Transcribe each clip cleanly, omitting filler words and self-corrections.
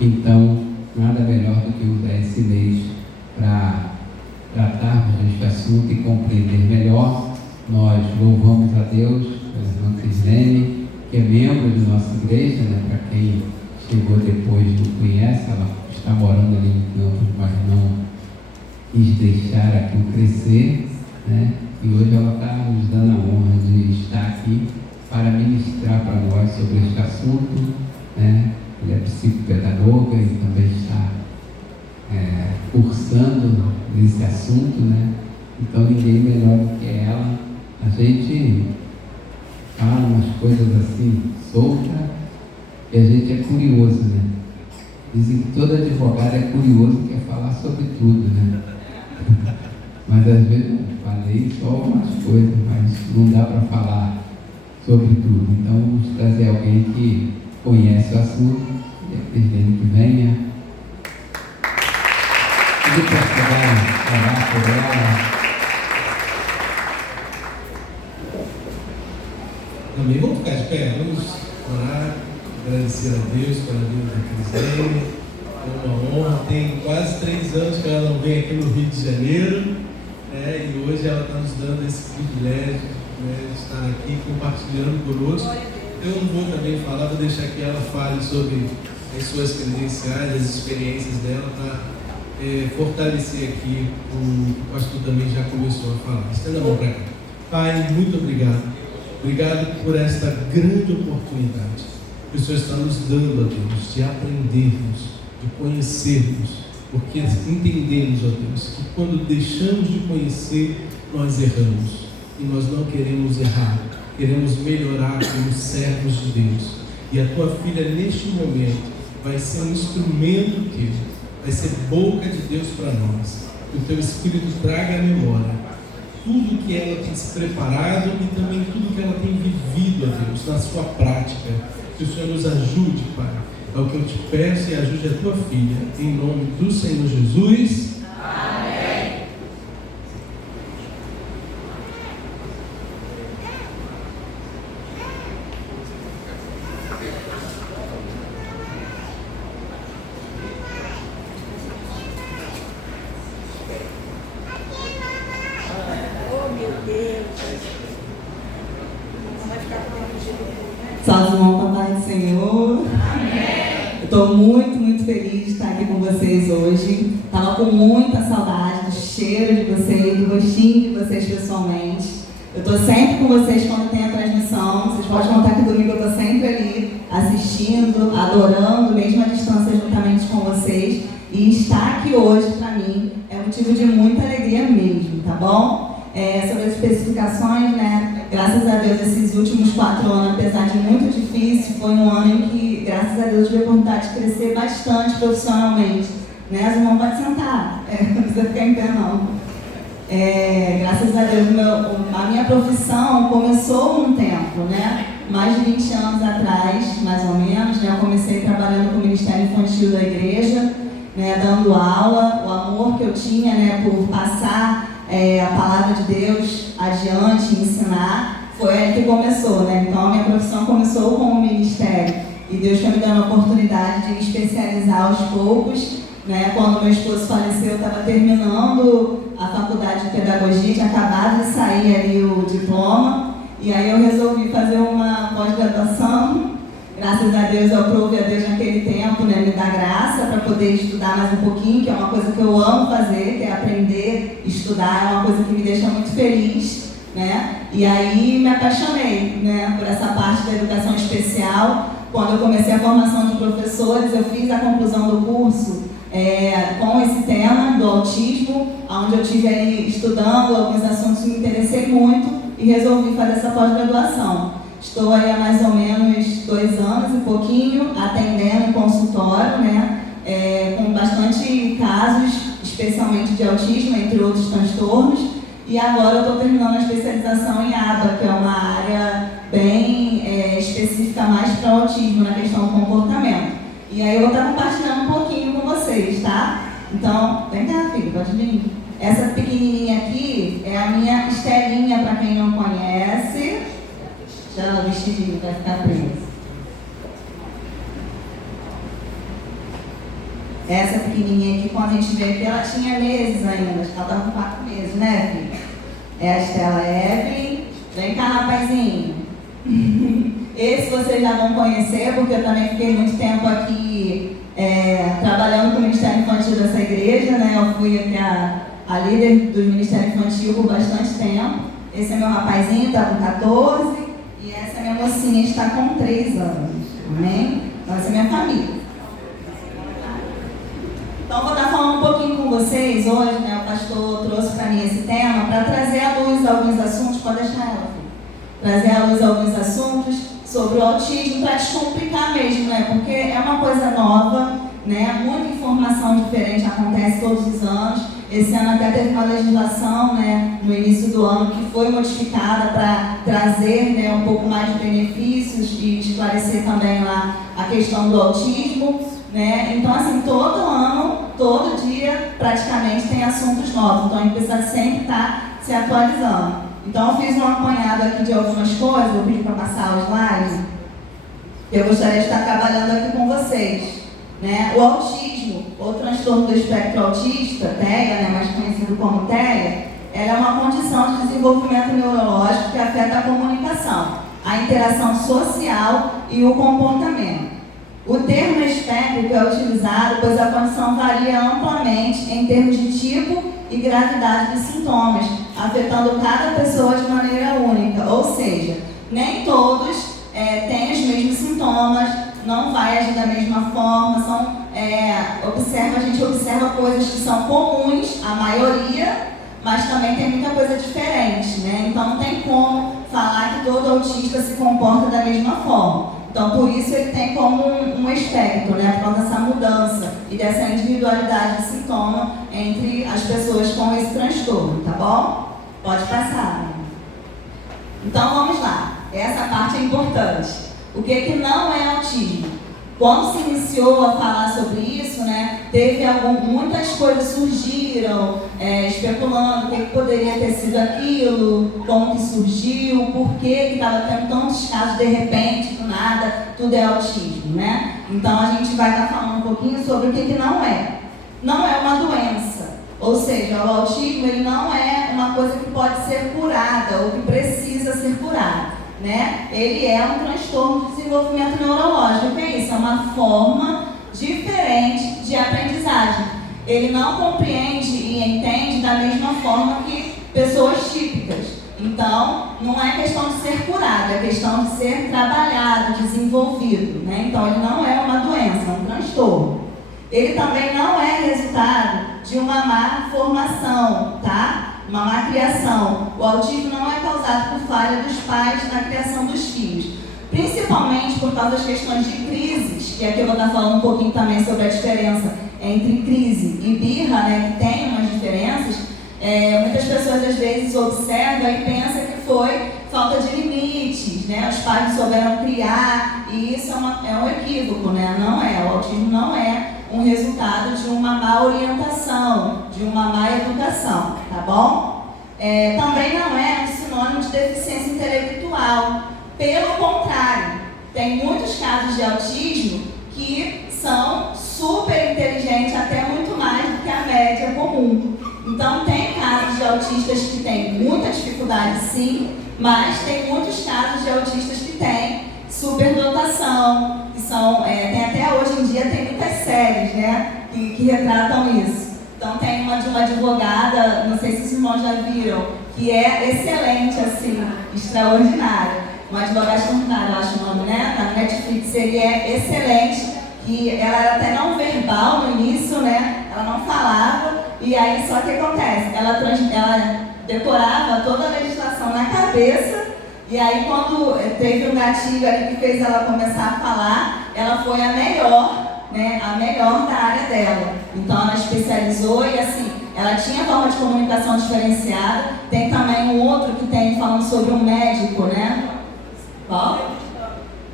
Então, nada melhor do que usar esse mês para tratarmos deste assunto e compreender melhor. Nós louvamos a Deus pela irmã Crislene, que é membro de nossa igreja, né? Para quem chegou depois e não conhece, ela está morando ali em Campos, mas não quis deixar aquilo crescer, né? E hoje ela está nos dando a honra de estar aqui para ministrar para nós sobre este assunto, né? Ele é psicopedagoga e também está cursando nesse assunto, né? Então ninguém melhor do que ela. A gente fala umas coisas assim, solta, e a gente é curioso, né? Dizem que todo advogado é curioso e quer falar sobre tudo, né? Mas às vezes eu falei só umas coisas, mas não dá para falar sobre tudo. Então vamos trazer alguém que conhece o assunto, e a Crislene que venha. Eu posso falar por ela. Também vamos ficar de pé, vamos orar, agradecer a Deus pela vida da Crislene. É uma honra, tem quase 3 anos que ela não vem aqui no Rio de Janeiro, né? E hoje ela está nos dando esse privilégio, né, de estar aqui compartilhando conosco. Eu não vou também falar, vou deixar que ela fale sobre as suas credenciais, as experiências dela, para fortalecer aqui o que o pastor também já começou a falar. Estenda a mão para cá. Pai, muito obrigado. Obrigado por esta grande oportunidade que o Senhor está nos dando, ó Deus, de aprendermos, de conhecermos, porque entendemos, ó Deus, que quando deixamos de conhecer, nós erramos. E nós não queremos errar, queremos melhorar como servos de Deus. E a tua filha, neste momento, vai ser um instrumento teu, vai ser boca de Deus para nós. Que o teu Espírito traga à memória tudo que ela tem se preparado e também tudo que ela tem vivido, ó Deus, na sua prática. Que o Senhor nos ajude, Pai. É o que eu te peço, e ajude a tua filha, em nome do Senhor Jesus. Amém. Salve, irmão, papai do Senhor. Eu estou muito feliz de estar aqui com vocês hoje. Estava com muita saudade do cheiro de vocês, do rostinho de vocês pessoalmente. Eu estou sempre com vocês quando tem a transmissão. Vocês podem contar que domingo eu estou sempre ali assistindo, adorando, mesmo à distância, juntamente com vocês. E estar aqui hoje, para mim, é motivo de muita alegria mesmo, tá bom? Sobre as especificações, né? Graças a Deus, esses últimos 4 anos, apesar de muito difícil, foi um ano em que, graças a Deus, tive a oportunidade de crescer bastante profissionalmente. Né? As irmãs podem sentar, não precisa ficar em pé, não. Graças a Deus, a minha profissão começou um tempo, né? Mais de 20 anos atrás, mais ou menos, né? Eu comecei trabalhando com o Ministério Infantil da igreja, né? Dando aula, o amor que eu tinha, né? Por passar a palavra de Deus adiante, ensinar, foi aí que começou, né? Então a minha profissão começou com o ministério e Deus foi me dando a oportunidade de me especializar aos poucos, né? Quando meu esposo faleceu, eu estava terminando a faculdade de pedagogia, tinha acabado de sair ali o diploma, e aí eu resolvi fazer uma pós-graduação. Graças a Deus, eu provei a Deus naquele tempo, né, me dar graça para poder estudar mais um pouquinho, que é uma coisa que eu amo fazer, que é aprender, estudar, é uma coisa que me deixa muito feliz, né? E aí me apaixonei, né, por essa parte da educação especial. Quando eu comecei a formação de professores, eu fiz a conclusão do curso com esse tema do autismo, onde eu estive aí estudando alguns assuntos que me interessei muito e resolvi fazer essa pós-graduação. Estou aí há mais ou menos 2 anos e pouquinho atendendo em consultório, né, com bastante casos, especialmente de autismo, entre outros transtornos. E agora eu estou terminando a especialização em ABA, que é uma área bem específica mais para o autismo, na questão do comportamento. E aí eu vou estar compartilhando um pouquinho com vocês, tá? Então, vem cá, filho, pode vir. Essa pequenininha aqui é a minha Estelinha, para quem não conhece. Ela vestidinho, vai ficar presa. Essa pequenininha aqui, quando a gente veio aqui, ela tinha meses ainda, acho que ela estava com 4 meses, né, filha? É a Estela Evelyn. Vem cá, rapazinho. Esse vocês já vão conhecer, porque eu também fiquei muito tempo aqui trabalhando com o Ministério Infantil dessa igreja, né? Eu fui aqui a líder do Ministério Infantil por bastante tempo. Esse é meu rapazinho, está com 14, e essa é minha mocinha, está com 3 anos. Amém? Então, essa é minha família. Então, vou estar falando um pouquinho com vocês hoje, né? O pastor trouxe para mim esse tema para trazer à luz alguns assuntos. Pode deixar ela, filho. Trazer à luz alguns assuntos sobre o autismo para descomplicar mesmo, né? Porque é uma coisa nova, né? Muita informação diferente acontece todos os anos. Esse ano até teve uma legislação, né, no início do ano, que foi modificada para trazer, né, um pouco mais de benefícios e esclarecer também lá a questão do autismo, né? Então, assim, todo ano, todo dia, praticamente tem assuntos novos. Então, a gente precisa sempre estar se atualizando. Então, eu fiz um apanhado aqui de algumas coisas, eu pedi para passar os slides. Eu gostaria de estar trabalhando aqui com vocês. Né? O autismo, ou transtorno do espectro autista, TEA, né, mais conhecido como TEA, ela é uma condição de desenvolvimento neurológico que afeta a comunicação, a interação social e o comportamento. O termo espectro é utilizado pois a condição varia amplamente em termos de tipo e gravidade dos sintomas, afetando cada pessoa de maneira única, ou seja, nem todos têm os mesmos sintomas, não vai agir da mesma forma, a gente observa coisas que são comuns, a maioria, mas também tem muita coisa diferente, né? Então não tem como falar que todo autista se comporta da mesma forma. Então por isso ele tem como um espectro, né? Por causa dessa mudança e dessa individualidade de sintoma entre as pessoas com esse transtorno, tá bom? Pode passar. Então vamos lá, essa parte é importante. O que não é autismo? Quando se iniciou a falar sobre isso, né, muitas coisas surgiram, especulando o que poderia ter sido aquilo, como que surgiu, por que estava tendo tantos casos de repente, do nada, tudo é autismo, né? Então a gente vai estar falando um pouquinho sobre o que não é. Não é uma doença, ou seja, o autismo ele não é uma coisa que pode ser curada ou que precisa ser curada. Né? Ele é um transtorno de desenvolvimento neurológico. O que é isso? É uma forma diferente de aprendizagem. Ele não compreende e entende da mesma forma que pessoas típicas. Então, não é questão de ser curado, é questão de ser trabalhado, desenvolvido. Né? Então, ele não é uma doença, é um transtorno. Ele também não é resultado de uma má formação, tá? Uma má criação. O autismo não é causado por falha dos pais na criação dos filhos, principalmente por causa das questões de crises, que aqui eu vou estar falando um pouquinho também sobre a diferença entre crise e birra, né, que tem umas diferenças. Muitas pessoas às vezes observam e pensam que foi falta de limites, né? Os pais não souberam criar, e isso é um equívoco, né? Não é, o autismo não é um resultado de uma má orientação, de uma má educação, tá bom? Também não é um sinônimo de deficiência intelectual. Pelo contrário, tem muitos casos de autismo que são super inteligentes, até muito mais do que a média comum. Então tem casos de autistas que têm muita dificuldade, sim, mas tem muitos casos de autistas que têm superdotação, que são, tem até hoje em dia tem muitas séries, né, que retratam isso. Então tem uma de uma advogada, não sei se os irmãos já viram, que é excelente, assim, extraordinária. Uma advogada extraordinária, eu acho o nome, né, na Netflix, ele é excelente, que ela era até não verbal no início, né, ela não falava, e aí só que acontece, ela decorava toda a legislação na cabeça. E aí quando teve um gatilho ali que fez ela começar a falar, ela foi a melhor, né, a melhor da área dela. Então ela especializou e assim, ela tinha forma de comunicação diferenciada. Tem também um outro que tem falando sobre um médico, né? Qual?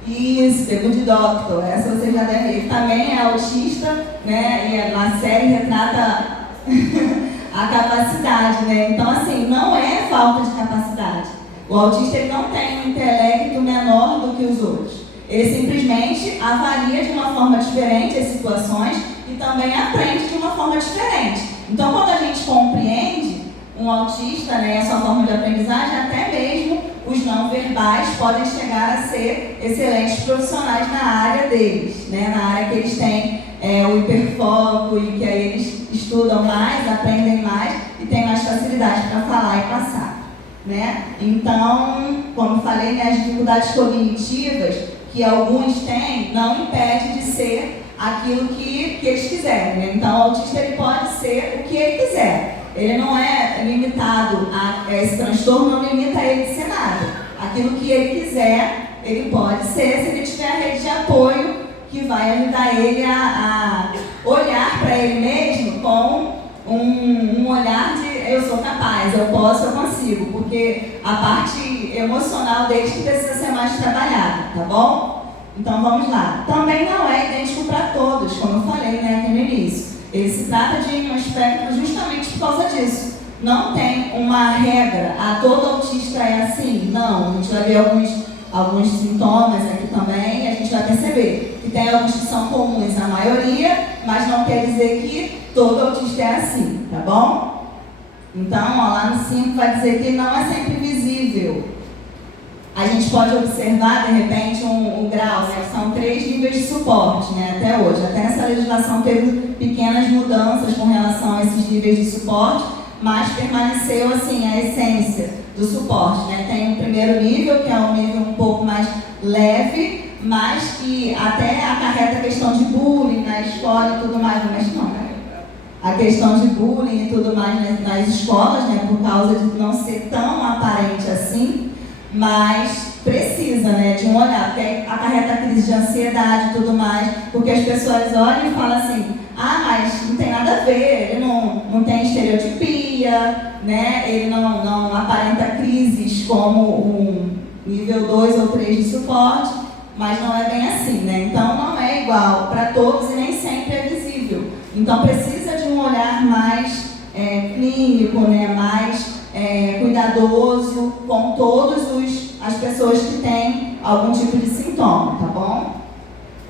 Isso, The Good Doctor, essa você já deve ver. Ele também é autista, né, e na série retrata a capacidade, né? Então assim, não é falta de capacidade. O autista ele não tem um intelecto menor do que os outros. Ele simplesmente avalia de uma forma diferente as situações e e também aprende de uma forma diferente. Então, quando a gente compreende um autista, né, a sua forma de aprendizagem, até mesmo os não verbais podem chegar a ser excelentes profissionais na área deles, né, na área que eles têm o hiperfoco e que aí eles estudam mais, aprendem mais e têm mais facilidade para falar e passar, né? Então, como falei, né, as dificuldades cognitivas que alguns têm não impede de ser aquilo que eles quiserem, né? Então, o autista ele pode ser o que ele quiser. Ele não é limitado a esse transtorno, não limita ele de ser nada. Aquilo que ele quiser, ele pode ser, se ele tiver a rede de apoio que vai ajudar ele a olhar para ele mesmo com um olhar de eu sou capaz, eu posso, eu consigo, porque a parte emocional deles que precisa ser mais trabalhada, tá bom? Então vamos lá. Também não é idêntico para todos, como eu falei, né, aqui no início. Ele se trata de um espectro justamente por causa disso. Não tem uma regra, todo autista é assim. Não, a gente vai ver alguns sintomas aqui também, e a gente vai perceber que tem alguns que são comuns à maioria, mas não quer dizer que todo autista é assim, tá bom? Então, ó, lá no 5 vai dizer que não é sempre visível. A gente pode observar, de repente, um grau, né? São 3 níveis de suporte, né? Até hoje. Até essa legislação teve pequenas mudanças com relação a esses níveis de suporte, mas permaneceu, assim, a essência do suporte, né? Tem um primeiro nível, que é um nível um pouco mais leve, mas que até acarreta a questão de bullying na escola e tudo mais, mas não, né? A questão de bullying e tudo mais nas escolas, né? Por causa de não ser tão aparente assim, mas precisa, né, de um olhar, porque acarreta a crise de ansiedade e tudo mais, porque as pessoas olham e falam assim, mas não tem nada a ver, ele não tem estereotipia, né, ele não aparenta crises como um nível 2 ou 3 de suporte, mas não é bem assim, né, então não é igual para todos e nem sempre é visível. Então precisa de um olhar mais clínico, né, mais cuidadoso com todas as pessoas que têm algum tipo de sintoma, tá bom?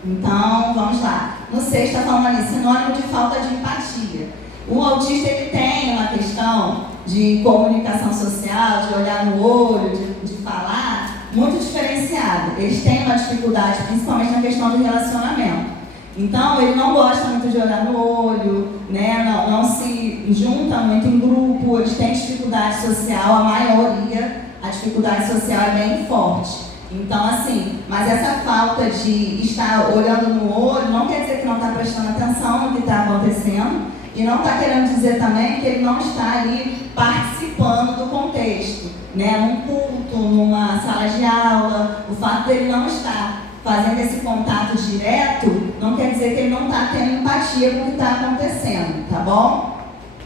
Então, vamos lá. No 6 está falando ali, sinônimo de falta de empatia. O autista ele tem uma questão de comunicação social, de olhar no olho, de falar, muito diferenciada. Eles têm uma dificuldade, principalmente na questão do relacionamento. Então, ele não gosta muito de olhar no olho, né? Não se junta muito em grupo, eles têm dificuldade social, a maioria, a dificuldade social é bem forte. Então, assim, mas essa falta de estar olhando no olho não quer dizer que não está prestando atenção no que está acontecendo e não está querendo dizer também que ele não está ali participando do contexto, né? Num culto, numa sala de aula, o fato dele não estar fazendo esse contato direto, não quer dizer que ele não está tendo empatia com o que está acontecendo, tá bom?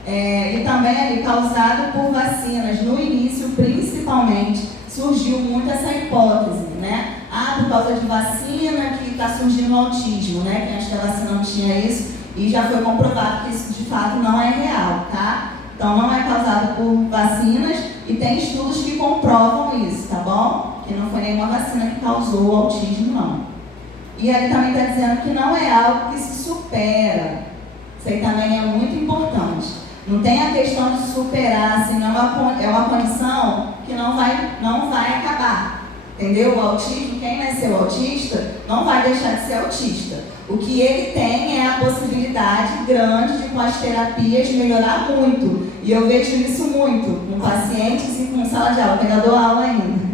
E também ali causado por vacinas. No início, principalmente, surgiu muito essa hipótese, né? Por causa de vacina que está surgindo o autismo, né? Que antes da vacina não tinha isso, e já foi comprovado que isso de fato não é real, tá? Então não é causado por vacinas e tem estudos que comprovam isso, tá bom? Que não foi nenhuma vacina que causou o autismo, não. E ele também está dizendo que não é algo que se supera. Isso aí também é muito importante. Não tem a questão de superar, assim, é uma condição que não vai acabar. Entendeu? O autismo, quem nasceu autista, não vai deixar de ser autista. O que ele tem é a possibilidade grande de, com as terapias, melhorar muito. E eu vejo isso muito com pacientes e com sala de aula, eu ainda dou aula ainda.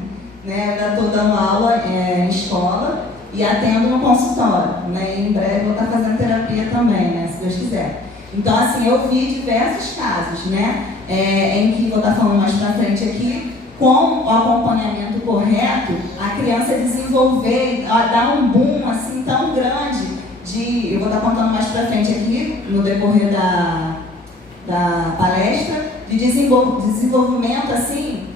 Né? Eu ainda estou dando aula em escola e atendo no consultório. Né? E em breve vou estar fazendo terapia também, né? Se Deus quiser. Então, assim, eu vi diversos casos, né? Em que vou estar falando mais pra frente aqui, com o acompanhamento correto, a criança desenvolver, dar um boom assim tão grande eu vou estar contando mais pra frente aqui, no decorrer da palestra, de desenvolvimento assim,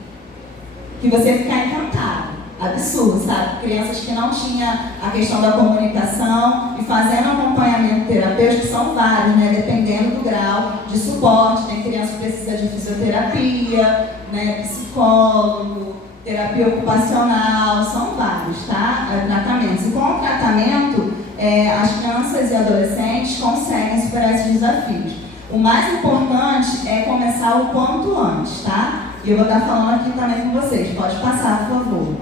que você ficar encantado. Absurdo, sabe? Crianças que não tinham a questão da comunicação e fazendo acompanhamento terapêutico, são vários, né? Dependendo do grau de suporte. Tem criança que precisa de fisioterapia, né? Psicólogo, terapia ocupacional, são vários, tá? Tratamentos. E com o tratamento, as crianças e adolescentes conseguem superar esses desafios. O mais importante é começar o quanto antes, tá? E eu vou estar falando aqui também com vocês. Pode passar, por favor.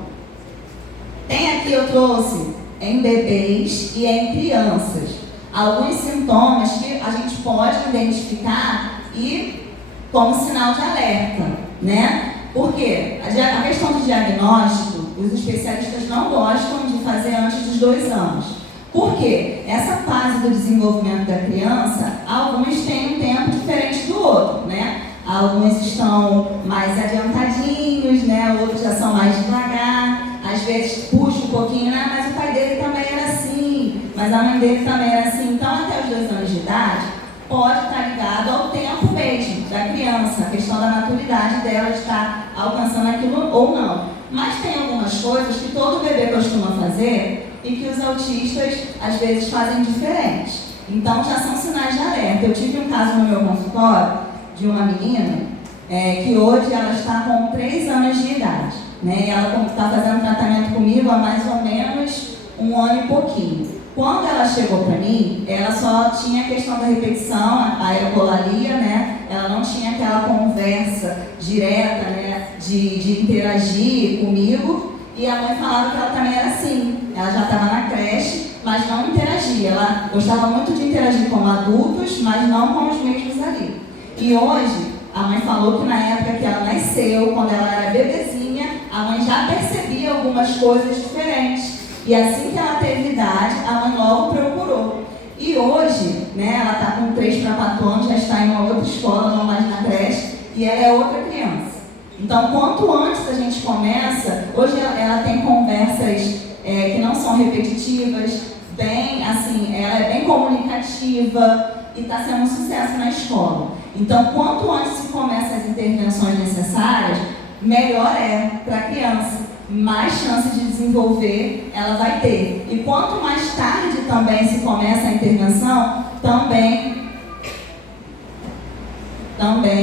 Tem aqui, eu trouxe em bebês e em crianças alguns sintomas que a gente pode identificar e como sinal de alerta, né? Por quê? A questão do diagnóstico, os especialistas não gostam de fazer antes dos 2 anos. Por quê? Essa fase do desenvolvimento da criança, alguns têm um tempo diferente do outro, né? Alguns estão mais adiantadinhos, né? Outros já são mais devagar. Às vezes puxa um pouquinho, né? Mas o pai dele também era assim, mas a mãe dele também era assim. Então, até os 2 anos de idade, pode estar ligado ao tempo mesmo da criança, a questão da maturidade dela de estar alcançando aquilo ou não. Mas tem algumas coisas que todo bebê costuma fazer e que os autistas às vezes fazem diferente. Então já são sinais de alerta. Eu tive um caso no meu consultório de uma menina que hoje ela está com 3 anos de idade, né? E ela está fazendo tratamento comigo há mais ou menos 1 ano e pouquinho. Quando ela chegou para mim, ela só tinha a questão da repetição, a ecolalia, né? Ela não tinha aquela conversa direta, né? De interagir comigo. E a mãe falava que ela também era assim. Ela já estava na creche, mas não interagia. Ela gostava muito de interagir com adultos, mas não com os mesmos ali. E hoje, a mãe falou que na época que ela nasceu, quando ela era bebezinha, a mãe já percebia algumas coisas diferentes. E assim que ela teve idade, a mãe logo procurou. E hoje, né, ela está com 3 para 4 anos, já está em uma outra escola, não mais na creche, e ela é outra criança. Então, quanto antes a gente começa, hoje ela tem conversas que não são repetitivas, bem, assim, ela é bem comunicativa e está sendo um sucesso na escola. Então, quanto antes se começa as intervenções necessárias, melhor é para a criança. Mais chance de desenvolver ela vai ter. E quanto mais tarde também se começa a intervenção, também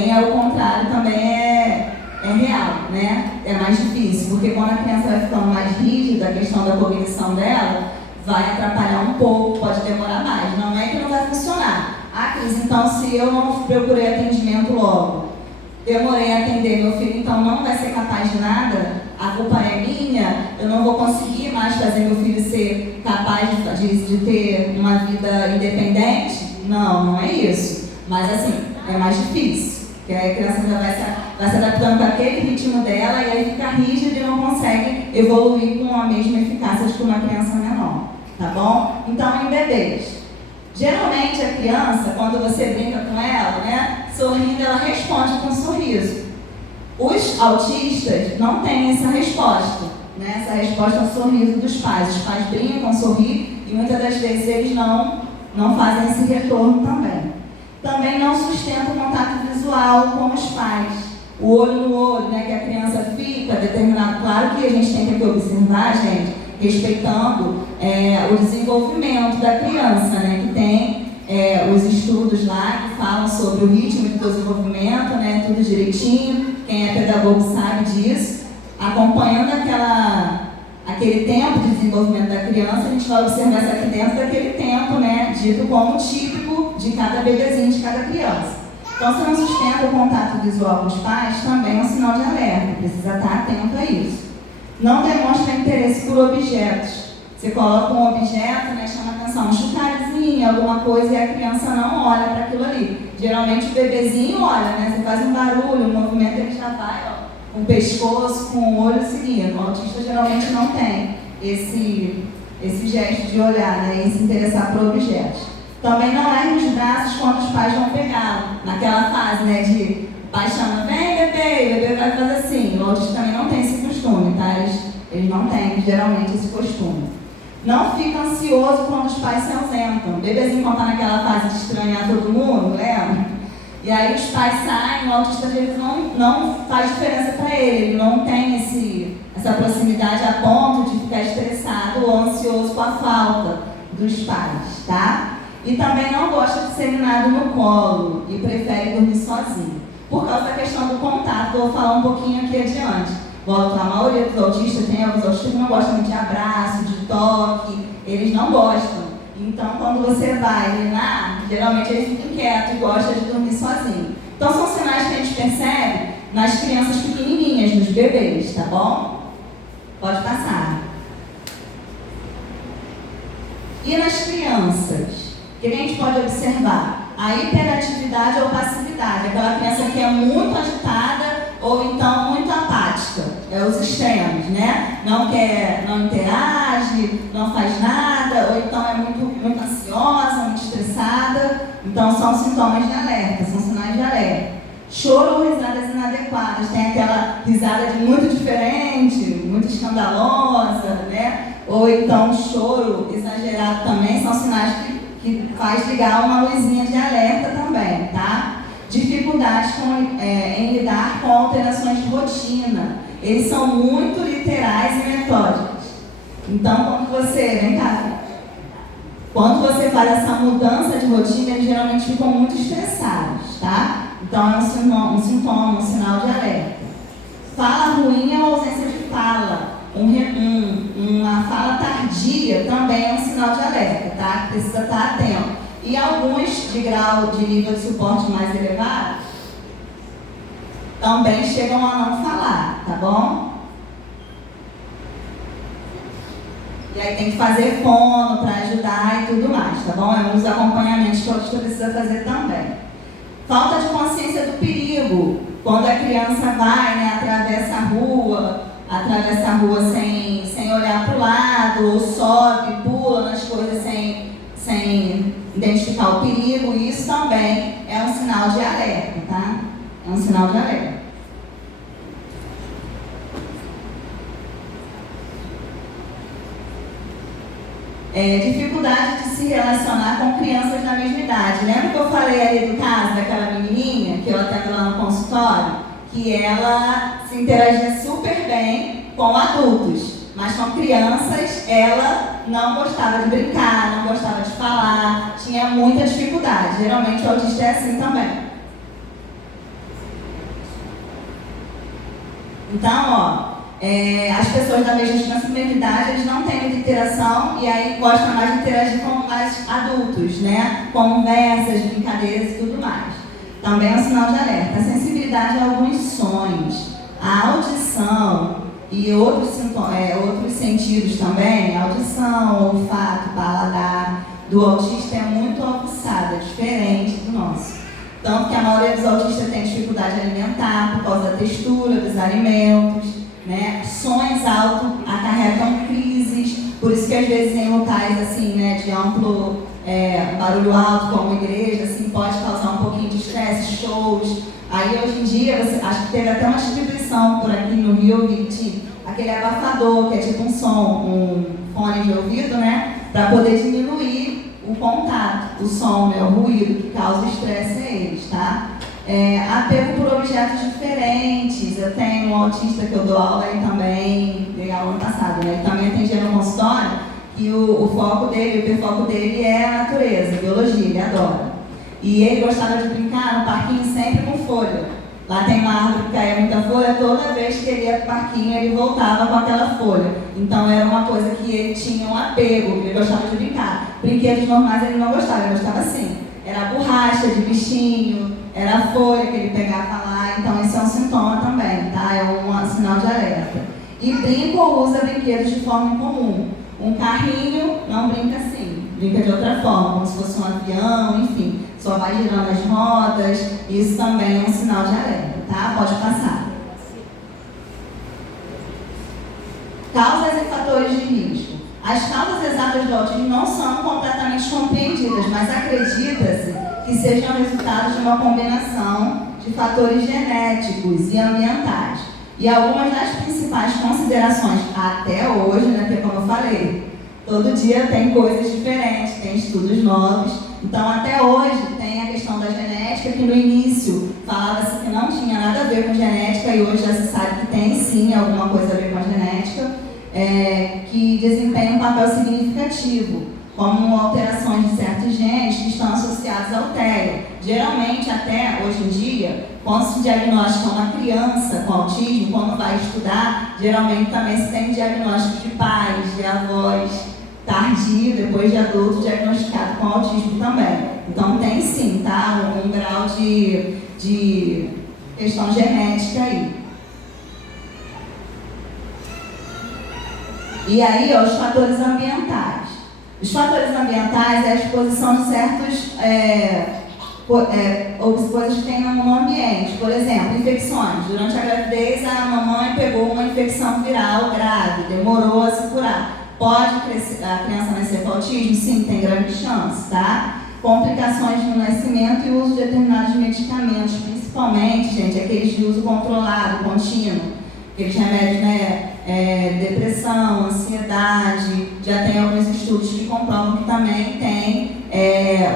é o contrário, também é real, né? É mais difícil, porque quando a criança vai ficando mais rígida, a questão da cognição dela vai atrapalhar um pouco, pode demorar mais. Não é que não vai funcionar. Ah, Cris, então se eu não procurei atendimento logo, demorei a atender meu filho, então não vai ser capaz de nada, a culpa é minha, eu não vou conseguir mais fazer meu filho ser capaz de ter uma vida independente? Não, não é isso. Mas assim, é mais difícil, porque aí a criança já vai se adaptando com aquele ritmo dela e aí fica rígida e não consegue evoluir com a mesma eficácia de uma criança menor, tá bom? Então, em bebês, geralmente a criança, quando você brinca com ela, né, sorrindo, ela responde com um sorriso. Os autistas não têm essa resposta, né? Essa resposta é o sorriso dos pais. Os pais brincam, sorriem e muitas das vezes eles não fazem esse retorno também. Também não sustenta o contato visual com os pais. O olho no olho, né, que a criança fica determinado. Claro que a gente tem que observar, gente, respeitando o desenvolvimento da criança, né, que tem os estudos lá que falam sobre o ritmo de desenvolvimento, né, tudo direitinho. Quem é pedagogo sabe disso. Acompanhando aquele tempo de desenvolvimento da criança, a gente vai observar isso aqui dentro daquele tempo, né, dito como típico de cada bebezinho, de cada criança. Então, se não sustenta o contato visual com os pais, também é um sinal de alerta, precisa estar atento a isso. Não demonstra interesse por objetos. Você coloca um objeto, né, chama atenção, um chocalhozinho, alguma coisa, e a criança não olha para aquilo ali. Geralmente o bebezinho olha, né? Você faz um barulho, um movimento, ele já vai, ó, com o pescoço, com o olho seguindo. O autista geralmente não tem esse gesto de olhar, né, e se interessar por objetos. Também não ergue os braços quando os pais vão pegá-lo. Naquela fase, né, de o pai chama, vem bebê, e o bebê vai fazer assim. O autista também não tem esse costume, tá? Eles não têm geralmente esse costume. Não fica ansioso quando os pais se ausentam. O bebezinho quando está naquela fase de estranhar todo mundo, lembra? E aí os pais saem, o autista às vezes não faz diferença para ele não tem essa proximidade a ponto de ficar estressado ou ansioso com a falta dos pais, tá? E também não gosta de ser minado no colo e prefere dormir sozinho. Por causa da questão do contato, vou falar um pouquinho aqui adiante. Volto, a maioria dos autistas, tem alguns autistas que não gostam muito de abraço, de toque, eles não gostam. Então, quando você vai ninar, geralmente ele fica inquieto e gosta de dormir sozinho. Então, são sinais que a gente percebe nas crianças pequenininhas, nos bebês, tá bom? Pode passar. E nas crianças, o que a gente pode observar? A hiperatividade ou passividade, aquela criança que é muito agitada ou então muito apática, os extremos, né? Não interage, não faz nada, ou então é muito ansiosa, muito estressada. Então são sintomas de alerta, são sinais de alerta. Choro ou risadas inadequadas, tem aquela risada de muito diferente, muito escandalosa, né? Ou então choro exagerado também, são sinais que faz ligar uma luzinha de alerta também, tá? Dificuldades em lidar com alterações de rotina. Eles são muito literais e metódicos. Então, quando você faz essa mudança de rotina, eles geralmente ficam muito estressados, tá? Então, é um sintoma, um sinal de alerta. Fala ruim ou ausência de fala. Uma fala tardia também é um sinal de alerta, tá? Precisa estar atento. E alguns de grau de nível de suporte mais elevado também chegam a não falar, tá bom? E aí tem que fazer fono para ajudar e tudo mais, tá bom? É um dos acompanhamentos que o autista precisa fazer também. Falta de consciência do perigo. Quando a criança vai, né, atravessa a rua sem olhar para o lado, ou sobe, pula nas coisas sem identificar o perigo, isso também é um sinal de alerta, tá? É um sinal de alerta. Dificuldade de se relacionar com crianças da mesma idade. Lembra que eu falei ali do caso daquela menininha que eu atendo lá no consultório? Que ela se interagia super bem com adultos, mas com crianças ela não gostava de brincar, não gostava de falar, tinha muita dificuldade. Geralmente o autista é assim também. Então, as pessoas da mesma idade, eles não têm muita interação e aí gostam mais de interagir com mais adultos, né? Conversas, brincadeiras e tudo mais. Também é um sinal de alerta. A sensibilidade a alguns sons, a audição e outros sentidos também, audição, olfato, paladar, do autista é muito aguçada, diferente do nosso. Tanto que a maioria dos autistas tem dificuldade alimentar por causa da textura dos alimentos, né? Sons altos acarretam crises, por isso que às vezes em locais assim, né, de amplo barulho alto, como igreja, assim, pode causar um pouquinho de estresse, shows. Aí hoje em dia, acho que teve até uma distribuição por aqui no Rio, aquele abafador, que é tipo um fone de ouvido, né? Para poder diminuir o contato, o som, né, o ruído que causa estresse a eles, tá? Apego por objetos diferentes. Eu tenho um autista que eu dou aula aí também, dei aula ano passado, né? Ele também atendia no consultório, que o foco dele, o hiperfoco dele é a natureza, biologia, ele adora. E ele gostava de brincar no parquinho sempre com folha. Lá tem uma árvore que caía muita folha, toda vez que ele ia para o parquinho, ele voltava com aquela folha. Então era uma coisa que ele tinha um apego, ele gostava de brincar. Brinquedos normais ele não gostava, ele gostava assim. Era borracha de bichinho, era a folha que ele pegava lá, então isso é um sintoma também, tá? É um sinal de alerta. E brinca ou usa brinquedos de forma incomum. Um carrinho não brinca assim, brinca de outra forma, como se fosse um avião, enfim, só vai girando as rodas, isso também é um sinal de alerta, tá? Pode passar. Causas e fatores de risco. As causas exatas do autismo não são completamente compreendidas, mas acredita-se que sejam resultados de uma combinação de fatores genéticos e ambientais. E algumas das principais considerações até hoje, né, que como eu falei, todo dia tem coisas diferentes, tem estudos novos. Então até hoje tem a questão da genética, que no início falava-se que não tinha nada a ver com genética e hoje já se sabe que tem sim alguma coisa a ver com a genética, que desempenha um papel significativo, como alterações de certos genes que estão associados ao TEA. Geralmente, até hoje em dia, quando se diagnostica uma criança com autismo, quando vai estudar, geralmente também se tem diagnóstico de pais, de avós, tardio, depois de adulto, diagnosticado com autismo também. Então tem sim, tá? Um grau de questão genética aí. E aí, ó, os fatores ambientais. Os fatores ambientais é a exposição de certos coisas que tem no ambiente. Por exemplo, infecções. Durante a gravidez, a mamãe pegou uma infecção viral grave, demorou a se curar. Pode a criança nascer com autismo? Sim, tem grande chance, tá? Complicações no nascimento e uso de determinados medicamentos, principalmente, gente, aqueles de uso controlado, contínuo. Aqueles remédios, né? Depressão, ansiedade, já tem alguns estudos que comprovam que também tem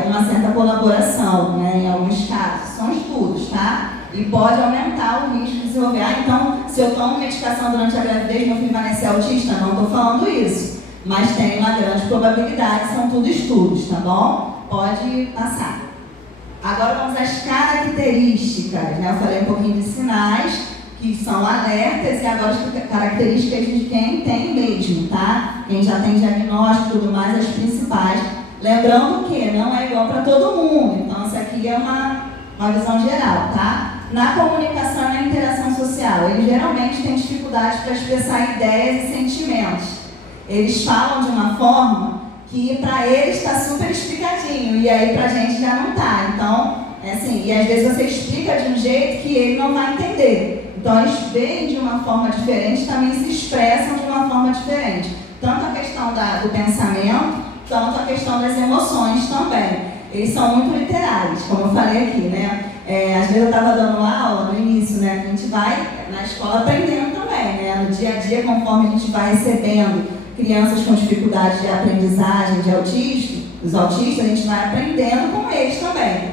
uma certa colaboração, né, em alguns casos. São estudos, tá? E pode aumentar o risco de desenvolver. Então, se eu tomo medicação durante a gravidez, meu filho vai nascer autista? Não estou falando isso. Mas tem uma grande probabilidade, são tudo estudos, tá bom? Pode passar. Agora vamos às características, né? Eu falei um pouquinho de sinais, que são alertas, e agora as características de quem tem mesmo, tá? Quem já tem diagnóstico e tudo mais, as principais. Lembrando que não é igual para todo mundo, então isso aqui é uma visão geral, tá? Na comunicação e na interação social, eles geralmente têm dificuldade para expressar ideias e sentimentos. Eles falam de uma forma que para eles está super explicadinho, e aí para a gente já não está. Então, assim, e às vezes você explica de um jeito que ele não vai entender. Então, eles veem de uma forma diferente, também se expressam de uma forma diferente. Tanto a questão do pensamento, tanto a questão das emoções também. Eles são muito literais, como eu falei aqui, né? Às vezes eu estava dando aula no início, né? A gente vai na escola aprendendo também, né? No dia a dia, conforme a gente vai recebendo crianças com dificuldade de aprendizagem, de autismo, os autistas, a gente vai aprendendo com eles também.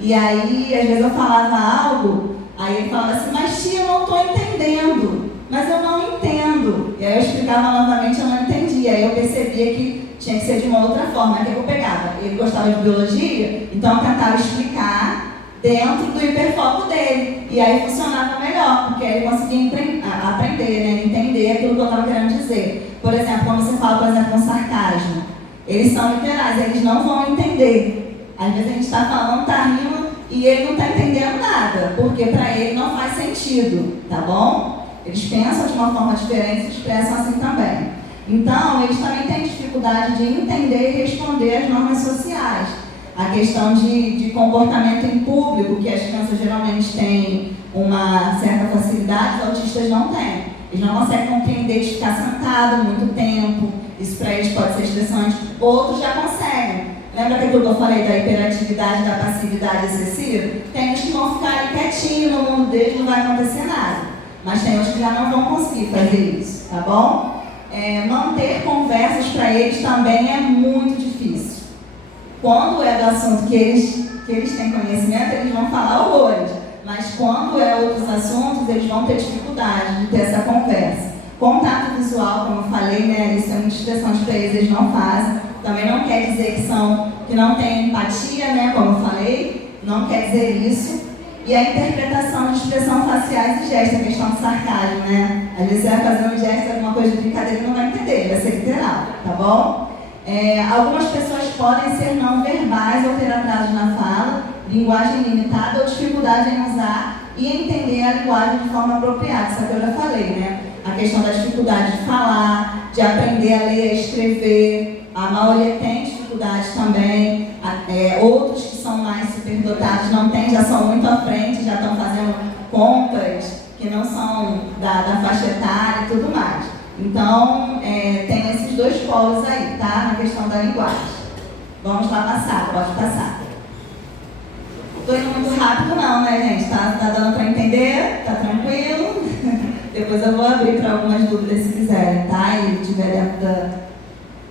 E aí, às vezes eu falava algo, aí ele falava assim, mas tia, eu não estou entendendo, mas eu não entendo. E aí eu explicava novamente, eu não entendia. Aí eu percebia que tinha que ser de uma outra forma. Aí eu pegava, ele gostava de biologia, então eu tentava explicar dentro do hiperfoco dele. E aí funcionava melhor, porque aí ele conseguia aprender, né, entender aquilo que eu estava querendo dizer. Por exemplo, quando você fala, por exemplo, um sarcasmo, eles são literais, eles não vão entender. Às vezes a gente está falando, está rindo, e ele não está entendendo nada, porque para ele não faz sentido, tá bom? Eles pensam de uma forma diferente e se expressam assim também. Então, eles também têm dificuldade de entender e responder às normas sociais. A questão de comportamento em público, que as crianças geralmente têm uma certa facilidade, os autistas não têm. Eles não conseguem compreender de ficar sentado muito tempo, isso para eles pode ser estressante, outros já conseguem. Lembra aquilo que eu falei da hiperatividade, da passividade excessiva? Tem uns que vão ficar ali quietinho, no mundo deles não vai acontecer nada. Mas tem outros que já não vão conseguir fazer isso, tá bom? Manter conversas para eles também é muito difícil. Quando é do assunto que eles têm conhecimento, eles vão falar horrores. Mas quando é outros assuntos, eles vão ter dificuldade de ter essa conversa. Contato visual, como eu falei, né, isso é uma expressão para eles não fazem. Também não quer dizer que não tem empatia, né, como eu falei, não quer dizer isso. E a interpretação de expressão faciais e gestos, a questão do sarcasmo, né? Às vezes você vai fazer um gesto, alguma coisa de brincadeira, não vai entender, vai ser literal, tá bom? Algumas pessoas podem ser não verbais ou ter atraso na fala, linguagem limitada ou dificuldade em usar e entender a linguagem de forma apropriada, isso é o que eu já falei, né? A questão da dificuldade de falar, de aprender a ler, a escrever. A maioria tem dificuldade também, outros que são mais superdotados não têm, já são muito à frente, já estão fazendo contas que não são da faixa etária e tudo mais. Então, tem esses dois polos aí, tá? Na questão da linguagem. Vamos lá passar, pode passar. Estou indo muito rápido não, né, gente? Tá dando para entender? Tá tranquilo? Depois eu vou abrir para algumas dúvidas se quiserem, tá? E tiver dentro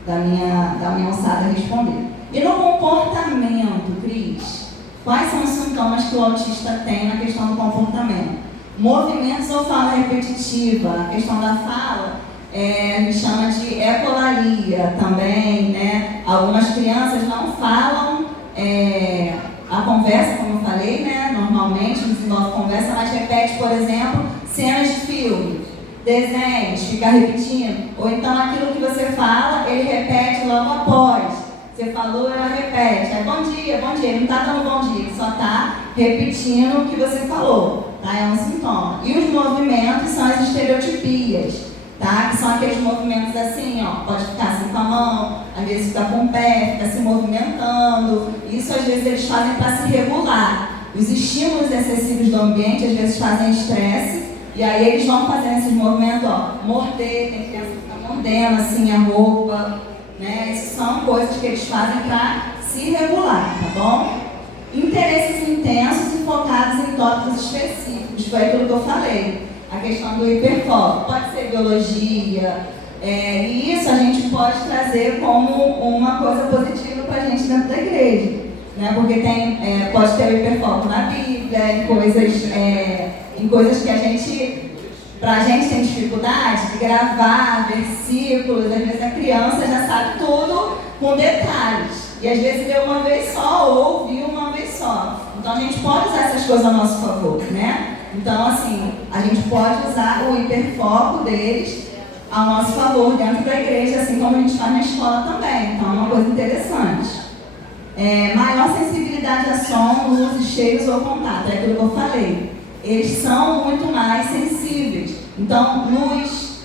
da minha alçada responder. E no comportamento, Cris, quais são os sintomas que o autista tem na questão do comportamento? Movimentos ou fala repetitiva? A questão da fala, a gente chama de ecolalia também, né? Algumas crianças não falam a conversa, como eu falei, né? Normalmente não desenvolve conversa, mas repete, por exemplo, cenas de filme, desenhos, fica repetindo. Ou então aquilo que você fala, ele repete, logo após. Você falou, ela repete. É bom dia, bom dia. Ele não está dando bom dia, ele só está repetindo o que você falou. Tá? É um sintoma. E os movimentos são as estereotipias. Tá? Que são aqueles movimentos assim, ó, pode ficar assim com a mão, às vezes fica com o pé, fica se movimentando. Isso às vezes eles fazem para se regular. Os estímulos excessivos do ambiente às vezes fazem estresse, e aí eles vão fazendo esses movimentos, ó, morder, tem criança que fica mordendo assim a roupa, né? Isso são coisas que eles fazem para se regular, tá bom? Interesses intensos e focados em tópicos específicos, foi aquilo que eu falei. A questão do hiperfoco, pode ser biologia, e isso a gente pode trazer como uma coisa positiva para a gente dentro da igreja, né? Porque pode ter o hiperfoco na Bíblia, em coisas que pra gente tem dificuldade de gravar versículos, às vezes a criança já sabe tudo com detalhes, e às vezes lê uma vez só ou ouviu uma vez só. Então a gente pode usar essas coisas a nosso favor, né? Então, assim, a gente pode usar o hiperfoco deles ao nosso favor dentro da igreja, assim como a gente faz na escola também. Então, é uma coisa interessante. Maior sensibilidade a som, luzes, cheiros ou contato, é aquilo que eu falei. Eles são muito mais sensíveis. Então, luz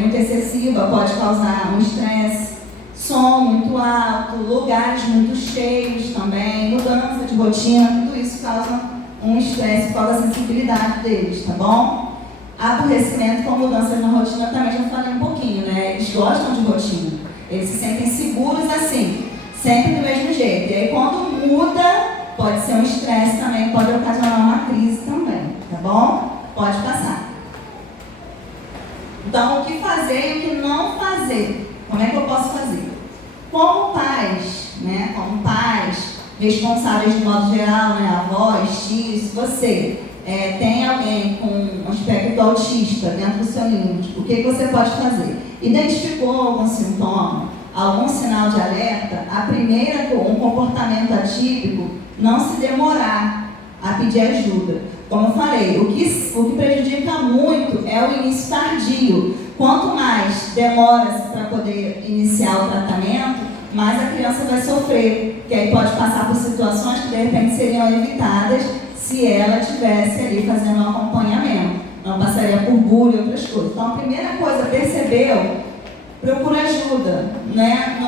muito excessiva pode causar um estresse. Som muito alto, lugares muito cheios também, mudança de rotina, tudo isso causa um estresse por causa da sensibilidade deles, tá bom? Aborrecimento com mudanças na rotina também já falei um pouquinho, né? Eles gostam de rotina, eles se sentem seguros assim, sempre do mesmo jeito. E aí quando muda, pode ser um estresse também, pode ocasionar uma crise também, tá bom? Pode passar. Então, o que fazer e o que não fazer? Como é que eu posso fazer? Como pais, né? Como pais responsáveis de modo geral, né? Avós, tios, você tem alguém com um espectro autista dentro do seu ninho, o que você pode fazer? Identificou algum sintoma, algum sinal de alerta? Um comportamento atípico, não se demorar a pedir ajuda. Como eu falei, o que prejudica muito é o início tardio. Quanto mais demora-se para poder iniciar o tratamento, mais a criança vai sofrer, que aí pode passar por situações que de repente seriam evitadas se ela estivesse ali fazendo um acompanhamento. Não passaria por bullying e outras coisas. Então, a primeira coisa, percebeu, procura ajuda, né?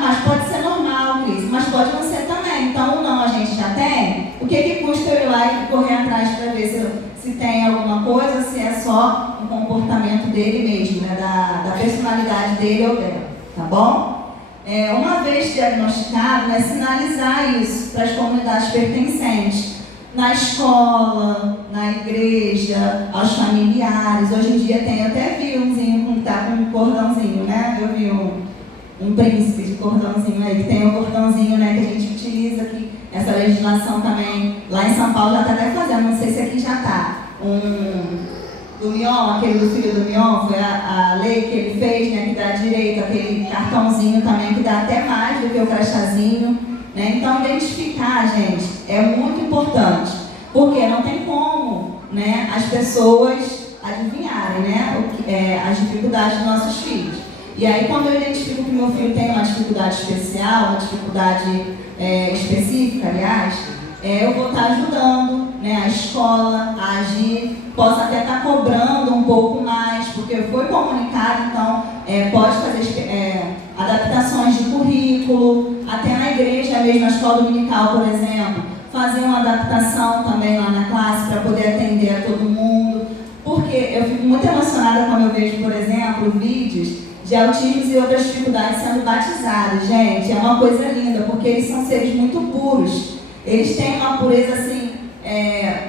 Mas pode ser normal, Cris, mas pode não ser também. Então, não, a gente já tem. O que custa eu ir lá e correr atrás para ver se tem alguma coisa, se é só um comportamento dele mesmo, né? Da personalidade dele ou dela, tá bom? Uma vez diagnosticado, né, sinalizar isso para as comunidades pertencentes, na escola, na igreja, aos familiares. Hoje em dia tem, até vi umzinho que está com um cordãozinho, né? Eu vi um príncipe de cordãozinho aí, que tem um cordãozinho, né, que a gente utiliza aqui. Essa legislação também, lá em São Paulo já está até fazendo, não sei se aqui já está. Do Mion, aquele do filho do Mion, foi a lei que ele fez, né, que dá direito, aquele cartãozinho também, que dá até mais do que o crachazinho, né? Então, identificar, gente, é muito importante, porque não tem como, né, as pessoas adivinharem, né, as dificuldades dos nossos filhos. E aí, quando eu identifico que meu filho tem uma dificuldade especial, uma dificuldade específica, aliás, eu vou estar ajudando, né, a escola a agir, posso até estar cobrando um pouco mais, porque foi comunicado, então pode fazer adaptações de currículo, até na igreja mesmo, na escola dominical, por exemplo, fazer uma adaptação também lá na classe para poder atender a todo mundo, porque eu fico muito emocionada quando eu vejo, por exemplo, vídeos de autismos e outras dificuldades sendo batizados. Gente, é uma coisa linda, porque eles são seres muito puros. Eles têm uma pureza assim,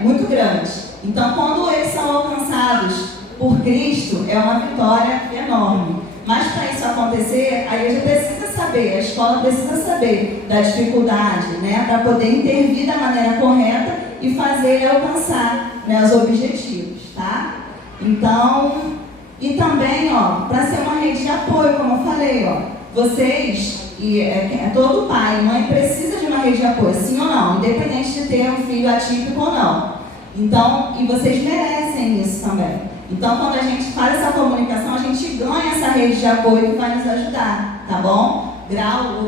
muito grande. Então, quando eles são alcançados por Cristo, é uma vitória enorme. Mas para isso acontecer, a igreja precisa saber, a escola precisa saber da dificuldade, né, para poder intervir da maneira correta e fazer ele alcançar, né, os objetivos, tá? Então, e também, para ser uma rede de apoio, como eu falei, vocês todo pai e mãe precisa de uma rede de apoio, sim ou não, independente de ter um filho atípico ou não. Então, e vocês merecem isso também. Então, quando a gente faz essa comunicação, a gente ganha essa rede de apoio que vai nos ajudar, tá bom?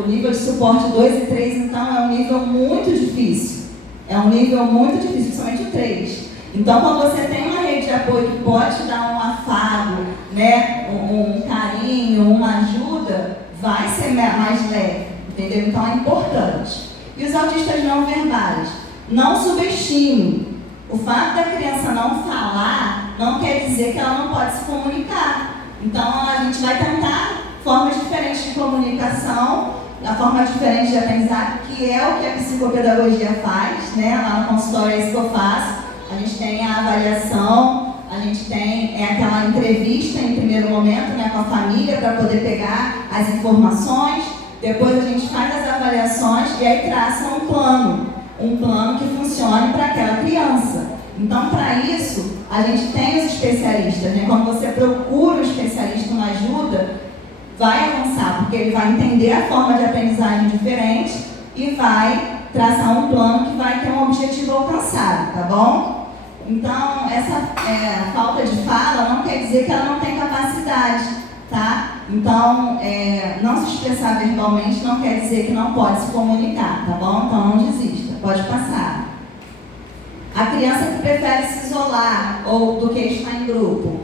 O nível de suporte 2 e 3, então, é um nível muito difícil. É um nível muito difícil, principalmente o 3. Então, quando você tem uma rede de apoio que pode te dar um afago, né, um carinho, uma ajuda, vai ser mais leve, entendeu? Então, é importante. E os autistas não verbais, não subestime. O fato da criança não falar não quer dizer que ela não pode se comunicar. Então, a gente vai tentar formas diferentes de comunicação, a forma diferente de aprendizado, que é o que a psicopedagogia faz, né? Lá no consultório é isso que eu faço. A gente tem a avaliação, a gente tem aquela entrevista em primeiro momento, né, com a família para poder pegar as informações. Depois a gente faz as avaliações e aí traça um plano que funcione para aquela criança. Então, para isso, a gente tem os especialistas, né? Quando você procura um especialista, uma ajuda, vai avançar, porque ele vai entender a forma de aprendizagem diferente e vai traçar um plano que vai ter um objetivo alcançado, tá bom? Então, essa falta de fala não quer dizer que ela não tem capacidade, tá? Então, não se expressar verbalmente não quer dizer que não pode se comunicar, tá bom? Então, não desista, pode passar. A criança que prefere se isolar ou do que estar em grupo,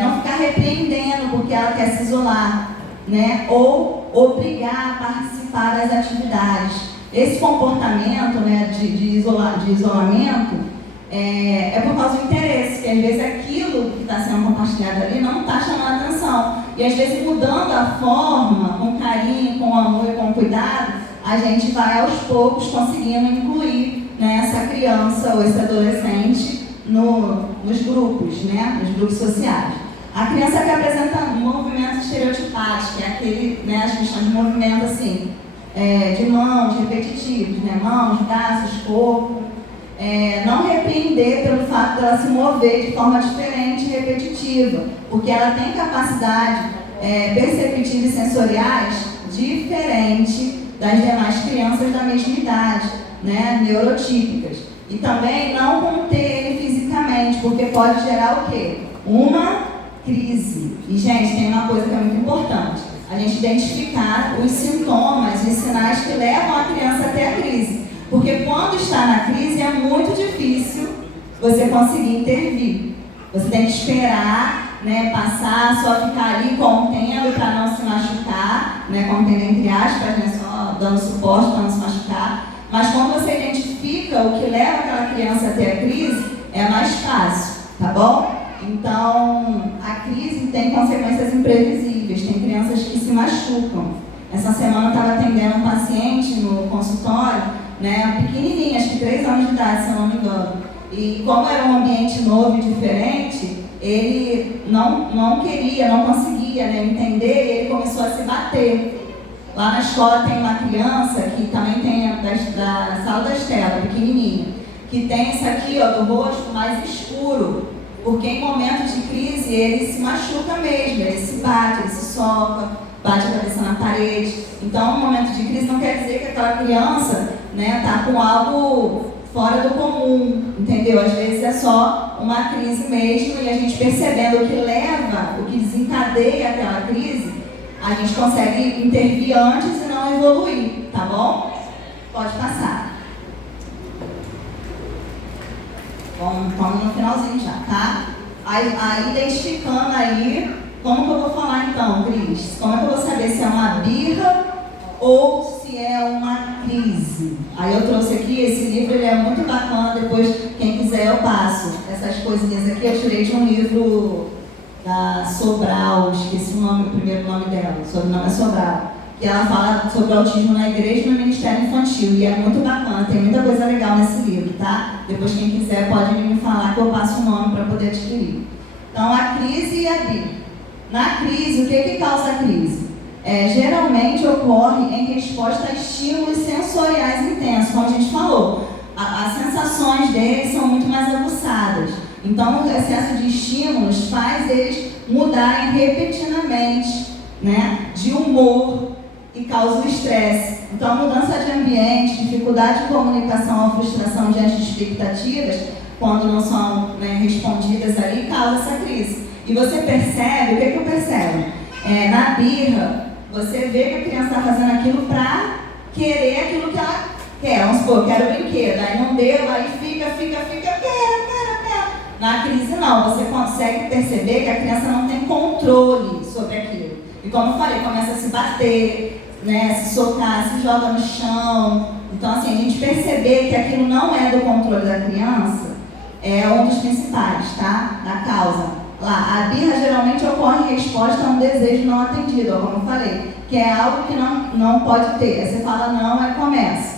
não ficar repreendendo porque ela quer se isolar, né? Ou obrigar a participar das atividades. Esse comportamento, né, de isolamento é por causa do interesse, que às vezes aquilo que está sendo compartilhado ali não está chamando atenção. E às vezes mudando a forma, com carinho, com amor e com cuidado, a gente vai aos poucos conseguindo incluir, né, essa criança ou esse adolescente nos grupos, né, nos grupos sociais. A criança que apresenta movimentos estereotipados, que é aquele, né, as questões de movimento assim, de mãos repetitivos, né, mãos, braços, corpo. Não repreender pelo fato dela se mover de forma diferente e repetitiva, porque ela tem capacidade perceptiva e sensoriais diferente das demais crianças da mesma idade, né, neurotípicas. E também não conter ele fisicamente, porque pode gerar o quê? Uma crise. E, gente, tem uma coisa que é muito importante. A gente identificar os sintomas e sinais que levam a criança até a crise. Porque quando está na crise é muito difícil você conseguir intervir. Você tem que esperar, né, passar, só ficar ali contendo para não se machucar, né, contendo entre aspas, né, só dando suporte para não se machucar. Mas quando você identifica o que leva aquela criança até a crise, é mais fácil, tá bom? Então, a crise tem consequências imprevisíveis, tem crianças que se machucam. Essa semana eu estava atendendo um paciente no consultório, né, pequenininha, acho que 3 anos de idade, se eu não me engano. E como era um ambiente novo e diferente, ele não queria, não conseguia, né, entender, e ele começou a se bater. Lá na escola tem uma criança que também tem da sala da Estela, pequenininha, que tem isso aqui, ó, do rosto mais escuro. Porque em momentos de crise ele se machuca mesmo, ele se bate, ele se soca, bate a cabeça na parede. Então, um momento de crise não quer dizer que aquela criança, né, tá com algo fora do comum, entendeu? Às vezes é só uma crise mesmo e a gente percebendo o que leva, o que desencadeia aquela crise, a gente consegue intervir antes e não evoluir, tá bom? Pode passar. Bom, estamos no finalzinho já, tá? Aí identificando aí, como que eu vou falar então, Cris? Como é que eu vou saber se é uma birra ou se é uma crise? Aí eu trouxe aqui, esse livro ele é muito bacana, depois quem quiser eu passo. Essas coisinhas aqui eu tirei de um livro da Sobral, esqueci o primeiro nome dela, o sobrenome é Sobral. Que ela fala sobre o autismo na igreja e no Ministério Infantil. E é muito bacana, tem muita coisa legal nesse livro, tá? Depois quem quiser pode me falar que eu passo o nome para poder adquirir. Então, a crise e a birra. Na crise, o que causa a crise? Geralmente ocorre em resposta a estímulos sensoriais intensos, como a gente falou. As sensações deles são muito mais aguçadas. Então, o excesso de estímulos faz eles mudarem repetidamente, né, de humor, e causa o estresse. Então, a mudança de ambiente, dificuldade de comunicação ou frustração diante de expectativas, quando não são, né, respondidas ali, causa essa crise. E você percebe, o que eu percebo? Na birra, você vê que a criança está fazendo aquilo para querer aquilo que ela quer. Vamos supor, quero brinquedo, aí não deu, aí fica, quero. Na crise não, você consegue perceber que a criança não tem controle sobre aquilo. E como eu falei, começa a se bater, né, se socar, se joga no chão. Então assim, a gente perceber que aquilo não é do controle da criança é um dos principais, tá? Da causa. Lá, a birra geralmente ocorre em resposta a um desejo não atendido, como eu falei, que é algo que não pode ter. Aí você fala não, aí começa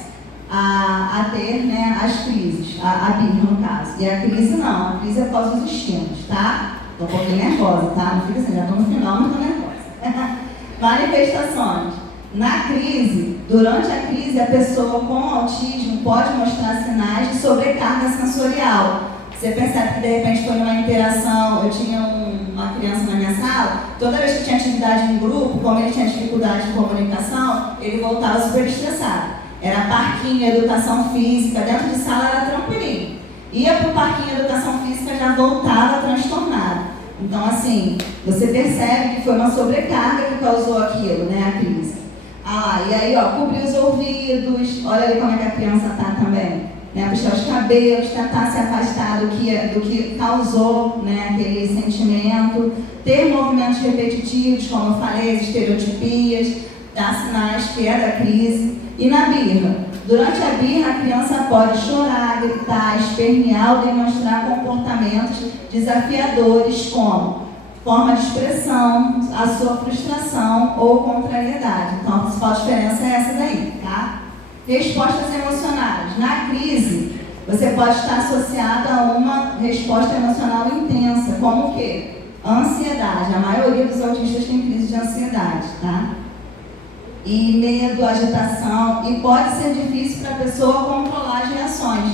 a ter, né, as crises, a birra no caso. E a crise não, a crise é após os estímulos, tá? Tô um pouquinho nervosa, tá? Não fica assim, já tô no final, mas tô nervosa. Manifestações. Na crise, durante a crise, a pessoa com autismo pode mostrar sinais de sobrecarga sensorial. Você percebe que de repente foi numa interação, eu tinha uma criança na minha sala, toda vez que tinha atividade em grupo, como ele tinha dificuldade de comunicação, ele voltava super estressado. Era parquinho, educação física, dentro de sala era tranquilinho. Ia para o parquinho, educação física, já voltava transtornado. Então assim, você percebe que foi uma sobrecarga que causou aquilo, né, a crise. E aí, ó, cobrir os ouvidos, olha ali como é que a criança está também. Né, puxar os cabelos, tentar se afastar do que causou, né, aquele sentimento, ter movimentos repetitivos, como eu falei, as estereotipias, dar sinais que é da crise. E na birra? Durante a birra, a criança pode chorar, gritar, espernear ou demonstrar comportamentos desafiadores, como forma de expressão, a sua frustração ou contrariedade. Então, a principal diferença é essa daí, tá? Respostas emocionais. Na crise, você pode estar associado a uma resposta emocional intensa, como o quê? Ansiedade. A maioria dos autistas tem crise de ansiedade, tá? E medo, agitação. E pode ser difícil para a pessoa controlar as reações.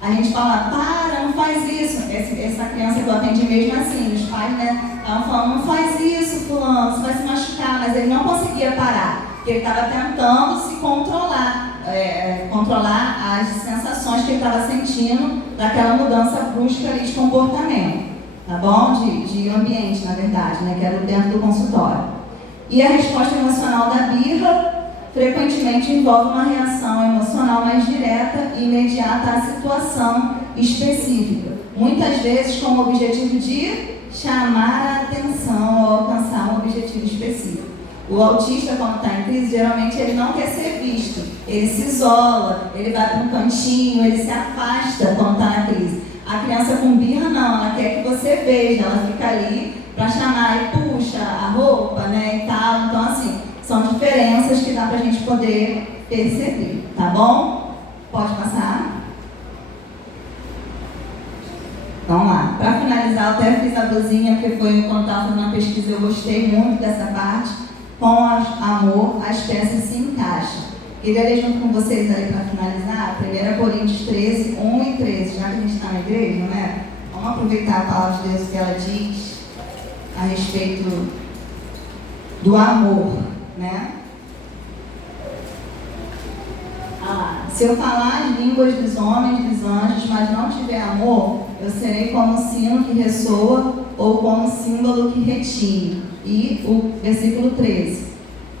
A gente fala, para, não faz isso. Essa criança que eu atendi mesmo assim, os pais, né, estavam falando, não faz isso, fulano, você vai se machucar. Mas ele não conseguia parar, porque ele estava tentando se controlar. Controlar as sensações que ele estava sentindo daquela mudança brusca ali de comportamento, tá bom? De ambiente, na verdade, né? Que era dentro do consultório. E a resposta emocional da birra frequentemente envolve uma reação emocional mais direta e imediata à situação específica, muitas vezes com o objetivo de chamar a atenção ou alcançar um objetivo específico. O autista, quando está em crise, geralmente ele não quer ser visto, ele se isola, ele vai para um cantinho, ele se afasta quando está na crise. A criança com birra não, ela quer que você veja, ela fica ali para chamar e puxa a roupa, né, e tal. Então assim, são diferenças que dá para a gente poder perceber, tá bom? Pode passar? Vamos lá. Para finalizar, eu até fiz a blusinha, porque foi quando estava fazendo uma pesquisa, eu gostei muito dessa parte. Com amor, as peças se encaixam. Queria ler junto com vocês aí para finalizar, 1 Coríntios 13, 1 e 13, já que a gente está na igreja, né? Vamos aproveitar a palavra de Deus que ela diz a respeito do amor, né? Se eu falar as línguas dos homens e dos anjos, mas não tiver amor, eu serei como um sino que ressoa ou como um símbolo que retine. E o versículo 13.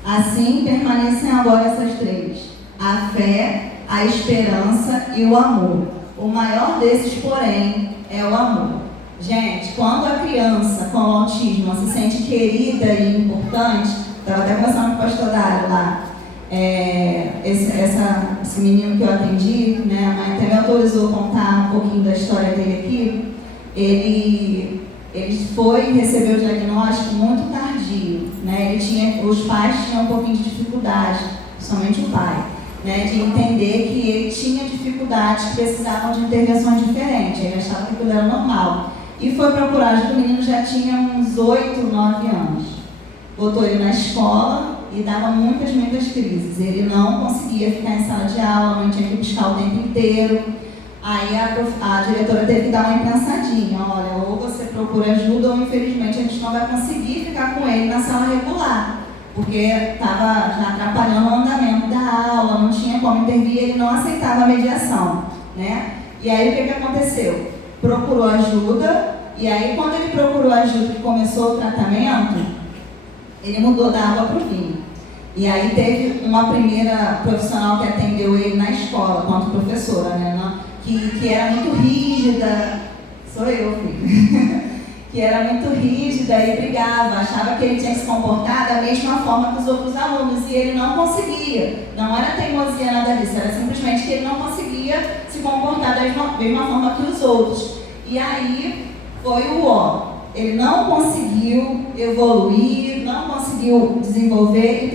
Assim permanecem agora essas três: a fé, a esperança e o amor. O maior desses, porém, é o amor. Gente, quando a criança com autismo se sente querida e importante, estava até conversando com o pastor Dário lá, esse menino que eu atendi, né, a mãe até me autorizou a contar um pouquinho da história dele aqui. Ele recebeu o diagnóstico muito tardio, né? Os pais tinham um pouquinho de dificuldade, principalmente o pai, né, de entender que ele tinha dificuldades que precisavam de intervenções diferentes. Ele achava que aquilo era normal. E foi procurar ajuda. O menino já tinha uns 8, 9 anos. Botou ele na escola e dava muitas crises. Ele não conseguia ficar em sala de aula, não tinha que buscar o tempo inteiro. Aí a diretora teve que dar uma pensadinha, olha, ou você procura ajuda ou infelizmente a gente não vai conseguir ficar com ele na sala regular, porque estava já atrapalhando o andamento da aula, não tinha como intervir, ele não aceitava a mediação, né? E aí o que aconteceu? Procurou ajuda, e aí quando ele procurou ajuda e começou o tratamento, ele mudou da água para o vinho. E aí teve uma primeira profissional que atendeu ele na escola, quanto professora, né? Que era muito rígida, sou eu, filho, que era muito rígida e brigava, achava que ele tinha que se comportar da mesma forma que os outros alunos, e ele não conseguia. Não era teimosia, nada disso, era simplesmente que ele não conseguia se comportar da mesma forma que os outros. E aí foi o ó. Ele não conseguiu evoluir, não conseguiu desenvolver e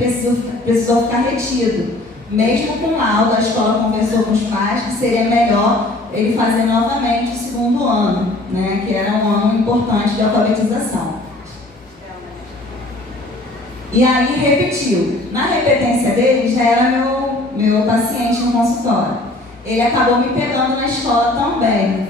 precisou ficar retido. Mesmo com laudo, a escola conversou com os pais que seria melhor ele fazer novamente o segundo ano, né, que era um ano importante de alfabetização. E aí repetiu. Na repetência dele, já era meu paciente no consultório. Ele acabou me pegando na escola também,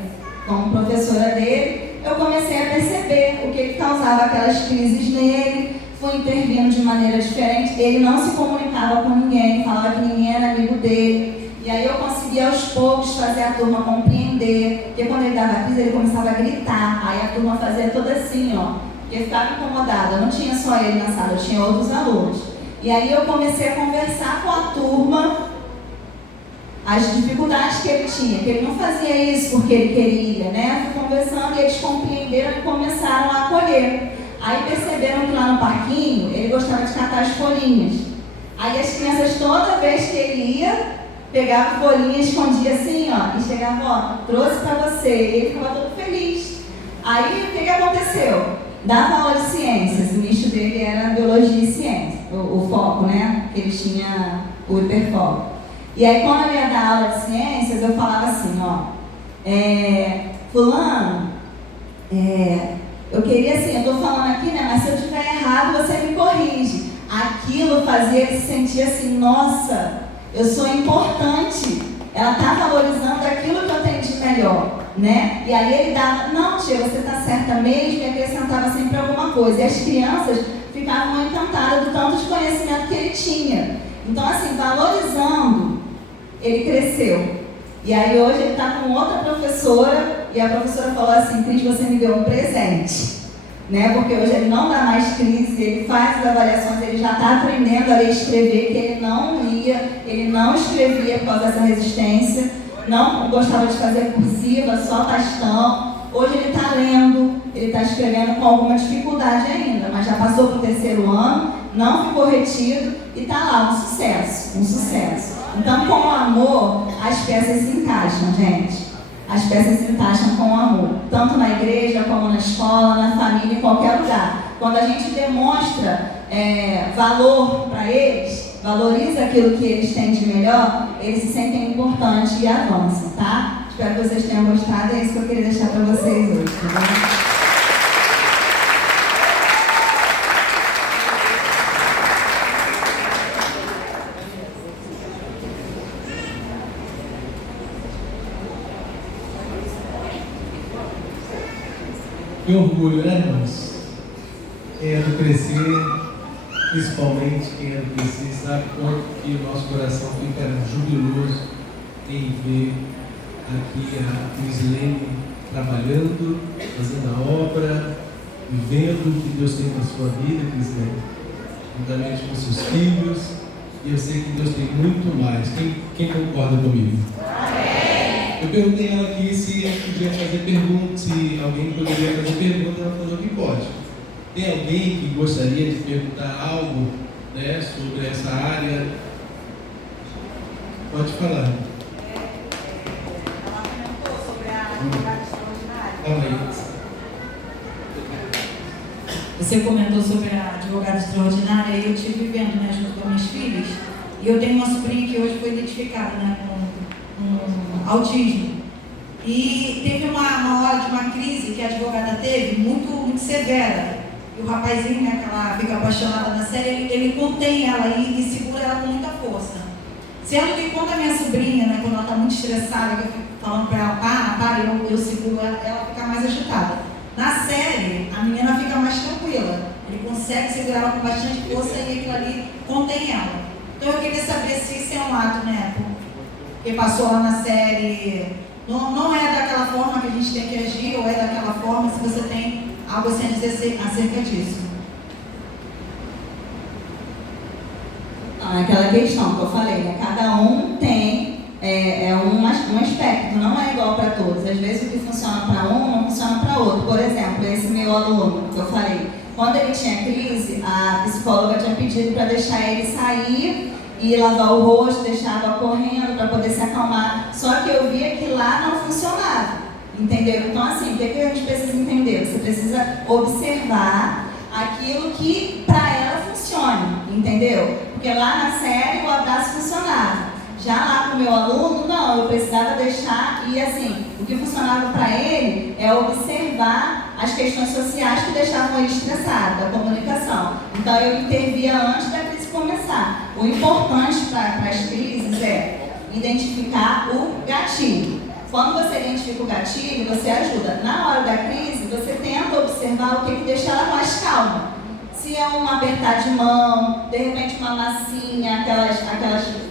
como professora dele. Eu comecei a perceber o que causava aquelas crises nele, fui intervindo de maneira diferente. Ele não se comunicava com ninguém, falava que ninguém era amigo dele. E aí eu consegui aos poucos fazer a turma compreender, porque quando ele dava crise ele começava a gritar, aí a turma fazia toda assim, ó, porque ficava incomodada, não tinha só ele na sala, tinha outros alunos. E aí eu comecei a conversar com a turma as dificuldades que ele tinha, que ele não fazia isso porque ele queria, né? Fui conversando e eles compreenderam e começaram a acolher. Aí perceberam que lá no parquinho ele gostava de catar as folhinhas. Aí as crianças, toda vez que ele ia, pegava folhinha, escondia assim, ó, e chegava, ó, trouxe pra você. E ele ficava todo feliz. Aí o que aconteceu? Dava aula de ciências, o nicho dele era biologia e ciência, o foco, né? Que ele tinha o hiperfoco. E aí quando eu ia dar aula de ciências, eu falava assim, ó, fulano, eu queria assim, eu tô falando aqui, né, mas se eu estiver errado, você me corrige. Aquilo fazia ele se sentir assim, nossa, eu sou importante, ela tá valorizando aquilo que eu tenho de melhor, né? E aí ele dava, não tia, você tá certa mesmo, e acrescentava sempre alguma coisa. E as crianças ficavam encantadas do tanto de conhecimento que ele tinha. Então assim, valorizando, ele cresceu. E aí hoje ele está com outra professora, e a professora falou assim, Cris, você me deu um presente, né? Porque hoje ele não dá mais crise, ele faz as avaliações, ele já está aprendendo a ler e escrever, que ele não lia, ele não escrevia por causa dessa resistência, não gostava de fazer cursiva, só tastão. Hoje ele está lendo, ele está escrevendo com alguma dificuldade ainda, mas já passou para o 3º ano, não ficou retido e está lá, um sucesso, um sucesso. Então, com o amor, as peças se encaixam, gente. As peças se encaixam com o amor, tanto na igreja, como na escola, na família, em qualquer lugar. Quando a gente demonstra valor para eles, valoriza aquilo que eles têm de melhor, eles se sentem importantes e avançam, tá? Espero que vocês tenham gostado, é isso que eu queria deixar para vocês hoje, tá bom? Que orgulho, né, irmãos? Quem é do crescer, principalmente quem é do crescer, sabe quanto que o nosso coração fica jubiloso em ver aqui a Crislene trabalhando, fazendo a obra, vivendo o que Deus tem para a sua vida, Crislene, juntamente com seus filhos, e eu sei que Deus tem muito mais. Quem concorda comigo? Eu perguntei a ela aqui se ela podia fazer perguntas, se alguém poderia fazer perguntas, ela falou que pode. Tem alguém que gostaria de perguntar algo, né, sobre essa área? Pode falar. Ela comentou sobre a advogada extraordinária. Calma aí. Você comentou sobre a advogada extraordinária e eu estive vivendo, né, junto com minhas filhas. E eu tenho uma sobrinha que hoje foi identificada, né, com autismo. E teve uma hora de uma crise que a advogada teve, muito severa. E o rapazinho, né, que ela fica apaixonada na série, ele contém ela e segura ela com muita força. Sendo que quando a minha sobrinha, né, quando ela está muito estressada, que eu fico falando para ela, para, eu seguro ela, ela fica mais agitada. Na série, a menina fica mais tranquila. Ele consegue segurar ela com bastante força e aquilo ali contém ela. Então eu queria saber se isso é um ato, né, que passou lá na série, não é daquela forma que a gente tem que agir, ou é daquela forma, se você tem algo assim a dizer acerca disso. naquela questão que eu falei, né? Cada um tem um aspecto, não é igual para todos. Às vezes o que funciona para um não funciona para outro. Por exemplo, esse meu aluno que eu falei, quando ele tinha crise, a psicóloga tinha pedido para deixar ele sair e lavar o rosto, deixar a água correndo para poder se acalmar. Só que eu via que lá não funcionava, entendeu? Então, assim, o que a gente precisa entender? Você precisa observar aquilo que para ela funcione, entendeu? Porque lá na série o abraço funcionava. Já lá com o meu aluno, não, eu precisava deixar, e assim, o que funcionava para ele é observar as questões sociais que deixavam ele estressado, da comunicação. Então eu intervia antes da crise começar. O importante para as crises é identificar o gatilho. Quando você identifica o gatilho, você ajuda. Na hora da crise, você tenta observar o que deixa ela mais calma. Se é um apertar de mão, de repente uma massinha, aquelas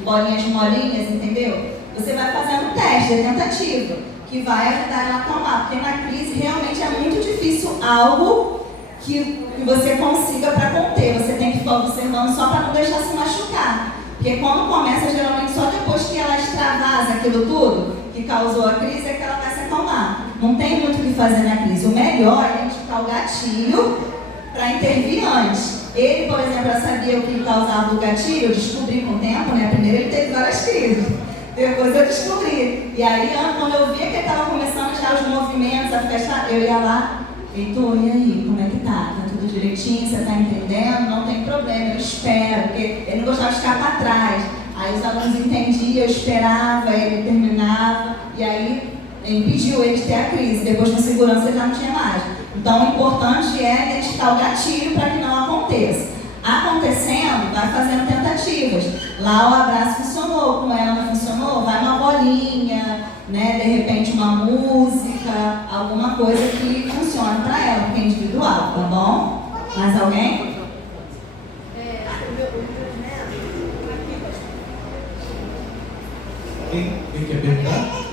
bolinhas molinhas, entendeu? Você vai fazendo teste, tentativa, que vai ajudar ela a acalmar. Porque na crise realmente é muito difícil algo que você consiga para conter. Você tem que ficar observando só para não deixar se machucar. Porque quando começa, geralmente só depois que ela extravasa aquilo tudo que causou a crise, é que ela vai se acalmar. Não tem muito o que fazer na crise. O melhor é identificar o gatilho para intervir antes. Ele, por exemplo, já sabia o que causava o gatilho, eu descobri com o tempo, né? Primeiro ele teve várias crises, depois eu descobri. E aí, quando eu via que ele estava começando já os movimentos, a fechar, eu ia lá, Heitor, e aí, como é que tá? Tá tudo direitinho? Você tá entendendo? Não tem problema, eu espero, porque ele não gostava de ficar para trás. Aí os alunos entendiam, eu esperava, ele terminava, e aí impediu ele de ter a crise. Depois, com segurança, ele já não tinha mais. Então, o importante é identificar o gatilho para que não aconteça. Acontecendo, vai fazendo tentativas. Lá o abraço funcionou, com ela não funcionou, vai uma bolinha, né? De repente uma música, alguma coisa que funcione para ela, porque é individual, tá bom? Mais alguém? Quem quer perguntar?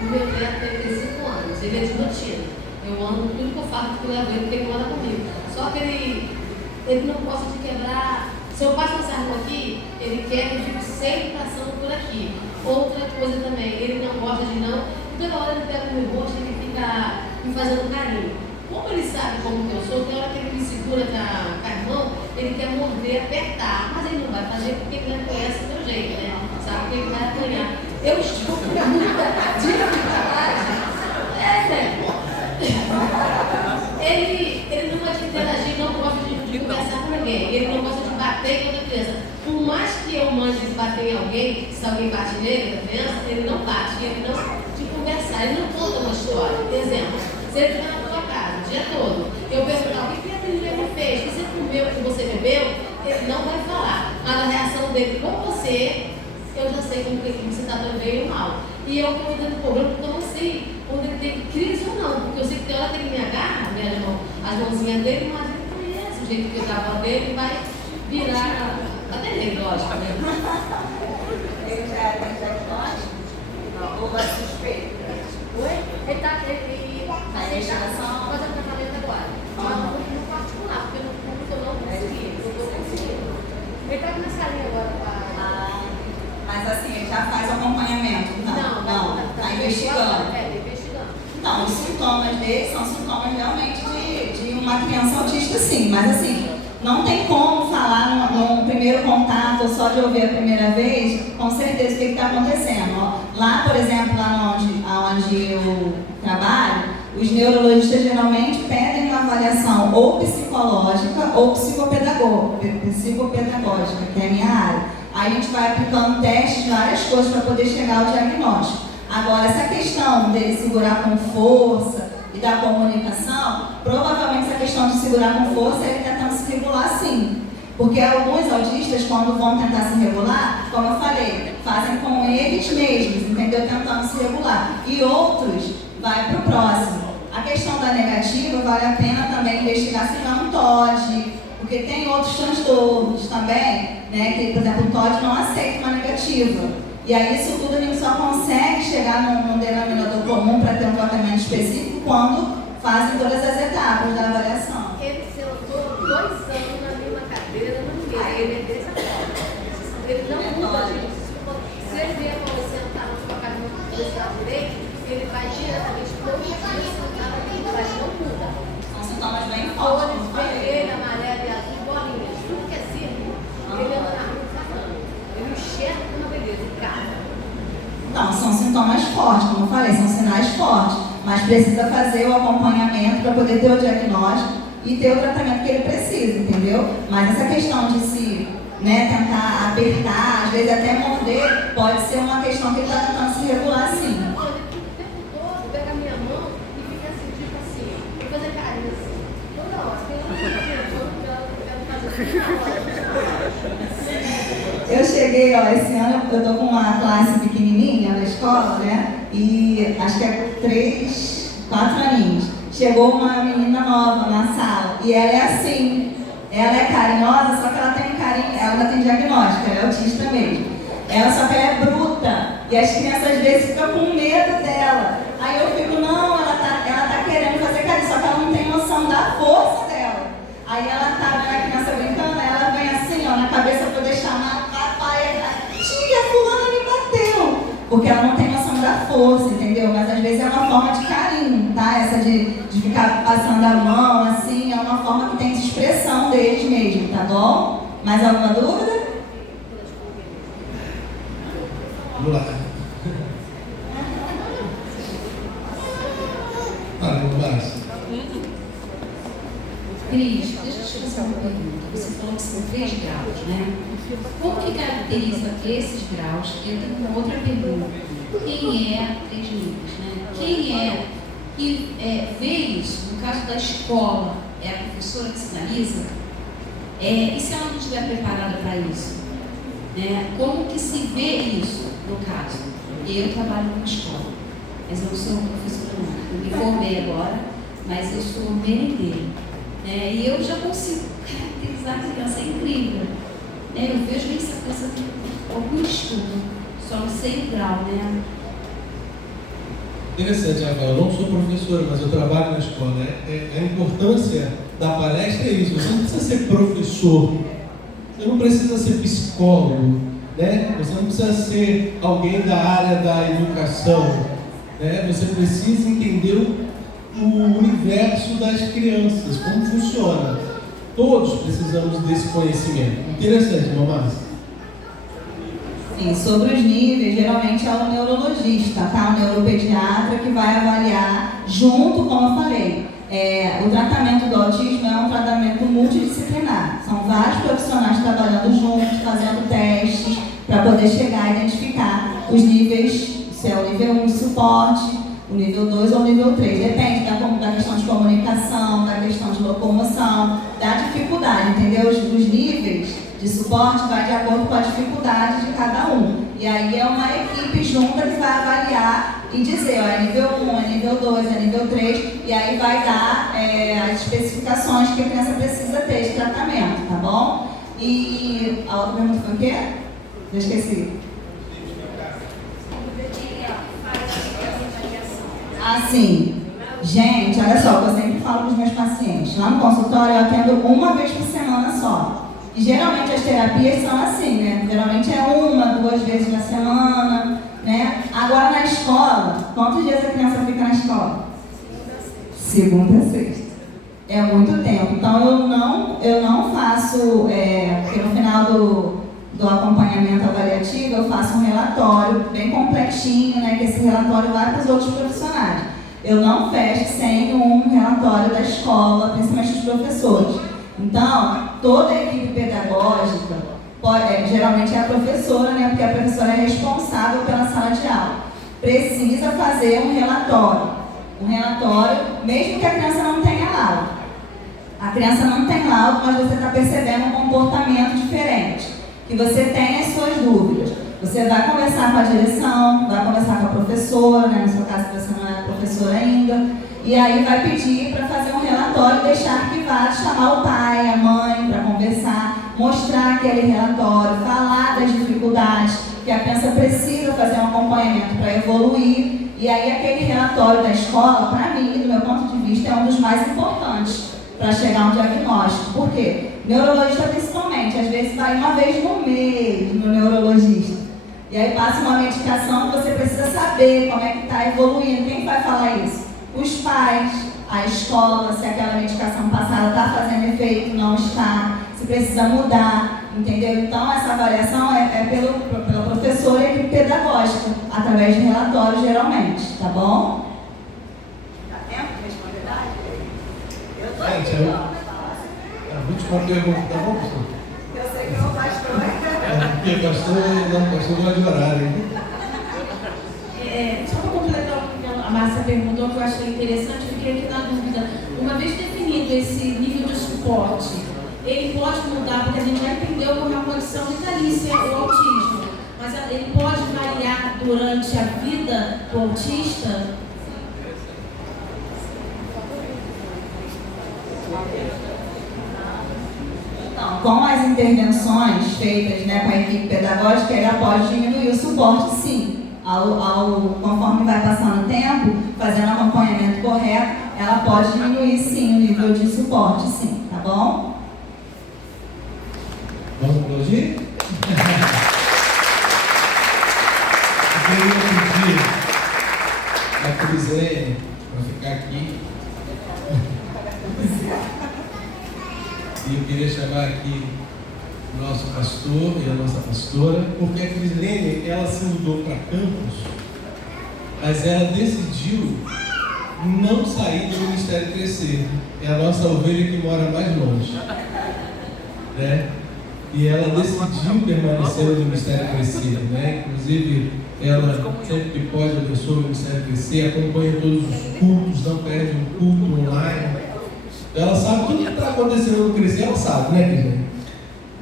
O meu neto tem 5 anos, ele é de rotina. Eu ando, tudo que eu faço, eu levo ele, porque ele mora comigo. Só que ele não gosta de quebrar. Se eu passo essa rua aqui, ele quer que eu fique sempre passando por aqui. Outra coisa também, ele não gosta de não. Toda hora ele pega o meu rosto e ele fica me fazendo carinho. Como ele sabe como que eu sou, toda hora que ele me segura com a mão, ele quer morder, apertar. Mas ele não vai fazer porque ele não conhece o meu jeito, né? Sabe que ele vai apanhar. Eu estou com muita dificuldade. Ele não gosta de interagir, não gosta de conversar com ninguém. Ele não gosta de bater com outra criança. Por mais que eu mande de bater em alguém, se alguém bate nele, a criança, ele não bate, ele não de conversar, ele não conta uma história. Por exemplo, se ele estiver na tua casa o dia todo, eu perguntar o que a menina fez, o que você comeu, o que você bebeu, ele não vai falar. Mas a reação dele com você, eu já sei como você está dando bem ou mal. E eu estou tendo problema porque eu não sei quando ele tem crise ou não. Porque eu sei que tem hora que ele me agarra, as mãozinhas dele, mas ele conhece o jeito que eu tava dele e vai virar. Até nem lógico, né? Ele já tem diagnóstico? Não. Ou vai suspeito? Oi? Ele está fazendo tratamento agora. No particular, porque no público eu não consegui. Eu estou conseguindo. Ele está na salinha agora. Mas assim, ele já faz acompanhamento? Não. Está investigando. Investigando. Então, os sintomas dele são sintomas realmente de uma criança autista, sim. Mas assim, não tem como falar num primeiro contato ou só de ouvir a primeira vez, com certeza, o que está acontecendo. Lá, por exemplo, lá onde eu trabalho, os neurologistas geralmente pedem uma avaliação ou psicológica ou psicopedagógica, que é a minha área. Aí a gente vai aplicando testes, várias coisas para poder chegar ao diagnóstico. Agora, essa questão dele segurar com força e da comunicação, provavelmente essa questão de segurar com força, ele tentando se regular sim. Porque alguns autistas, quando vão tentar se regular, como eu falei, fazem com eles mesmos, entendeu? Tentando se regular. E outros, vai para o próximo. A questão da negativa, vale a pena também investigar se não é um TOD, porque tem outros transtornos também, né? Que, por exemplo, o TOD não aceita uma negativa. E aí isso tudo a gente só consegue chegar num denominador comum para ter um tratamento específico quando fazem todas as etapas da avaliação. 2 anos na mesma cadeira, não mesa. Ele é dessa forma. Ele não muda, gente. Se ele vier para você sentar na sua casa no direito, ele vai diretamente para o dia sentar ali, mas não muda. São sintomas bem fortes. Cores vermelho, amarelo e azul, bolinhas. Tudo que é círculo, ele anda na rua falando. Ele enxerga uma beleza em casa. Não, são sintomas fortes, como eu falei, são sinais fortes. Mas precisa fazer o acompanhamento para poder ter o diagnóstico e ter o tratamento que ele precisa, entendeu? Mas essa questão de se tentar apertar, às vezes até morder, pode ser uma questão que ele está tentando se regular sim. O tempo todo pega a minha mão e fica assim, tipo assim, vou fazer carinho assim. Toda hora, tem Eu cheguei, esse ano eu tô com uma classe pequenininha na escola, né? E acho que é 3, 4 aninhos. Chegou uma menina nova na sala e ela é assim. Ela é carinhosa, só que ela tem um carinho, ela ainda tem diagnóstico, ela é autista mesmo. Ela só que ela é bruta e as crianças às vezes ficam com medo dela. Aí eu fico, não, ela tá querendo fazer carinho, só que ela não tem noção da força dela. Aí ela tá vendo a criança brincando, ela vem assim, na cabeça pra poder chamar papai, tia, fulana me bateu. Porque ela não tem noção da força, entendeu? Mas às vezes é uma forma de carinho, tá? Essa de ficar passando a mão, assim, é uma forma que tem de expressão deles mesmo, tá bom? Mais alguma dúvida? Vamos lá. Fala, Márcio. Cris, deixa eu te fazer uma pergunta. Você falou que são 3 graus, né? Como que caracteriza esses graus? Eu tenho uma outra pergunta. Quem é 3 níveis, né? Quem é que vê isso? No caso da escola, é a professora que sinaliza? E se ela não estiver preparada para isso? Né? Como que se vê isso, no caso? Eu trabalho numa escola, mas eu não sou professora não. Eu me formei agora, mas eu sou merendeira. E eu já consigo caracterizar a criança, é incrível. Eu vejo que essa criança tem algum estudo, só não sei o grau, né? Interessante, Rafael. Eu não sou professora, mas eu trabalho na escola. A importância da palestra é isso. Você não precisa ser professor, você não precisa ser psicólogo, né? Você não precisa ser alguém da área da educação, né? Você precisa entender o universo das crianças, como funciona. Todos precisamos desse conhecimento. Interessante, Márcia. Sim, sobre os níveis, geralmente é o neurologista, tá? O neuropediatra que vai avaliar junto, como eu falei. O tratamento do autismo é um tratamento multidisciplinar. São vários profissionais trabalhando juntos, fazendo testes, para poder chegar a identificar os níveis, se é o nível 1 de suporte, o nível 2 ou o nível 3. Depende da questão de comunicação, da questão de locomoção, da dificuldade, entendeu? Os níveis de suporte vai de acordo com a dificuldade de cada um. E aí é uma equipe junta que vai avaliar e dizer, é nível 1, é nível 2, é nível 3, e aí vai dar as especificações que a criança precisa ter de tratamento, tá bom? E a outra pergunta foi o quê? Já esqueci. Assim, gente, olha só, eu sempre falo para os meus pacientes, lá no consultório eu atendo uma vez por semana só. E geralmente as terapias são assim, né? Geralmente é 1, 2 vezes na semana, né? Agora na escola, quantos dias a criança fica na escola? Segunda a sexta. É muito tempo. Então eu não faço, porque no final do acompanhamento avaliativo eu faço um relatório bem completinho, né? Que esse relatório vai para os outros profissionais. Eu não fecho sem um relatório da escola, principalmente dos professores. Então, toda a equipe pedagógica, geralmente é a professora, né, porque a professora é responsável pela sala de aula, precisa fazer um relatório, mesmo que a criança não tenha laudo. A criança não tem laudo, mas você está percebendo um comportamento diferente, que você tem as suas dúvidas. Você vai conversar com a direção, vai conversar com a professora, né, no seu caso você não é professora ainda, e aí vai pedir para fazer um relatório e deixar arquivado, chamar o pai, a mãe para conversar, mostrar aquele relatório, falar das dificuldades, que a criança precisa fazer um acompanhamento para evoluir. E aí aquele relatório da escola, para mim, do meu ponto de vista, é um dos mais importantes para chegar a um diagnóstico. Por quê? Neurologista principalmente, às vezes vai uma vez no mês no neurologista. E aí passa uma medicação que você precisa saber como é que está evoluindo. Quem vai falar isso? Os pais, a escola, se aquela medicação passada está fazendo efeito, não está, se precisa mudar, entendeu? Então essa avaliação é pela professora e equipe pedagógica, através de relatórios geralmente, tá bom? Dá tempo de responder? Gente, a última pergunta, tá bom, pastor? Eu sei que é o pastor. Porque pastor gosta de horário, hein? Só para completar o que a Márcia perguntou, que eu achei interessante, eu fiquei aqui na dúvida. Uma vez definido esse nível de suporte, ele pode mudar, porque a gente já entendeu como é uma condição vitalícia o autismo, mas ele pode variar durante a vida do autista? Então, com as intervenções feitas, né, com a equipe pedagógica, ela pode diminuir o suporte, sim. Conforme vai passando o tempo, fazendo o acompanhamento correto, ela pode diminuir, sim, o nível de suporte, sim. Tá bom? Vamos aplaudir? Eu queria pedir a Crislene para ficar aqui. E eu queria chamar aqui o nosso pastor e a nossa pastora, porque a Crislene, ela se mudou para Campos, mas ela decidiu não sair do Ministério Crescer. É a nossa ovelha que mora mais longe, né? E ela decidiu permanecer no Ministério Crescer, né? Inclusive, ela sempre que pode abençoa o Ministério Crescer, acompanha todos os cultos, não perde um culto online. Ela sabe tudo que está acontecendo no Crescer, ela sabe, né, Crislene?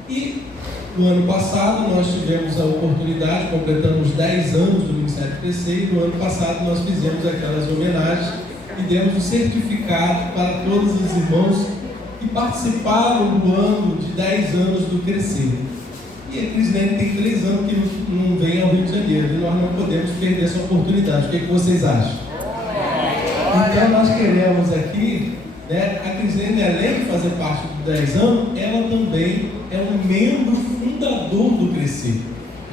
E no ano passado nós tivemos a oportunidade, completamos 10 anos do Ministério Crescer, e no ano passado nós fizemos aquelas homenagens e demos um certificado para todos os irmãos que participaram do ano de 10 anos do Crescer. E a Crislene tem 3 anos que não vem ao Rio de Janeiro, e nós não podemos perder essa oportunidade. O que vocês acham? Então nós queremos aqui, né, a Crislene, além de fazer parte dos 10 anos, ela também é um membro fundador do Crescer.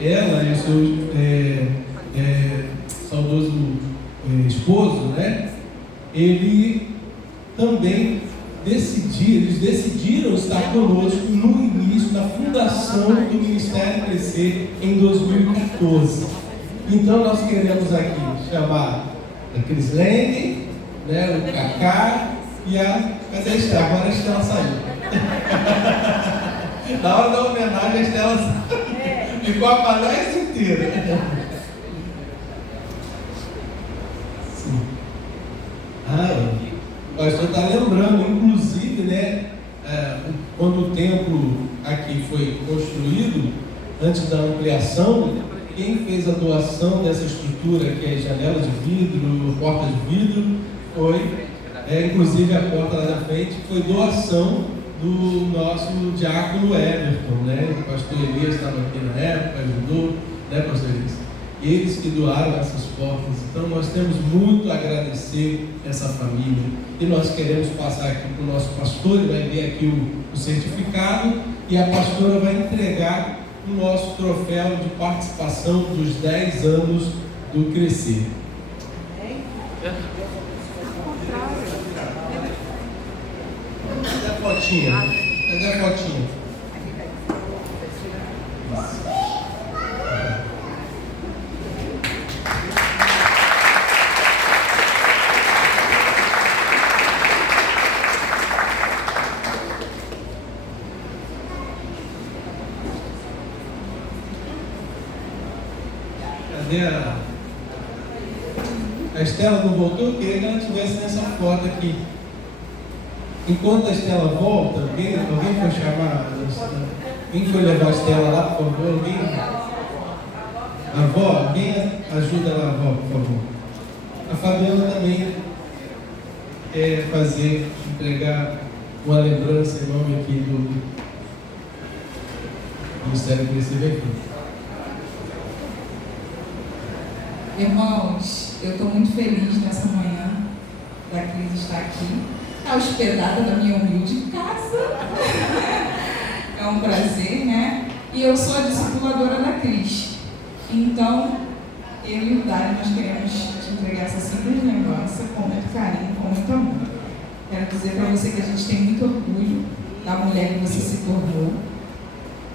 Ela e o seu saudoso esposo, né, eles decidiram estar conosco no início da fundação do Ministério Crescer em 2014. Então nós queremos aqui chamar a Crislene, né, o Cacá e cadê a Estela? Agora a Estela saiu. Na hora da homenagem a Estela ficou a palestra inteira. Sim. O pastor está lembrando, inclusive, né, quando o templo aqui foi construído, antes da ampliação, quem fez a doação dessa estrutura, que é janela de vidro, porta de vidro, foi, inclusive a porta lá da frente, foi doação do nosso diácono Everton, né? O pastor Elias estava aqui na época, ajudou, né, pastor Elias? Eles que doaram essas portas. Então nós temos muito a agradecer essa família. E nós queremos passar aqui para o nosso pastor, ele vai ver aqui o certificado, e a pastora vai entregar o nosso troféu de participação dos 10 anos do Crescer. Cadê a fotinha? Cadê a fotinha? Cadê a Estela não voltou? Eu queria que ela estivesse nessa foto aqui. Enquanto a Estela volta, alguém foi chamar? Quem foi levar a Estela lá, por favor? Alguém? A avó? Alguém ajuda lá, a avó, por favor? A Fabiana também quer entregar uma lembrança em nome aqui do Ministério Crescer aqui. Irmãos, eu estou muito feliz nessa manhã da Cris estar aqui. está hospedada na minha humilde casa. É um prazer, né? E eu sou a discipuladora da Cris. Então, eu e o Dário, nós queremos te entregar essa simples lembrança com muito carinho, com muito amor. Quero dizer para você que a gente tem muito orgulho da mulher que você se tornou.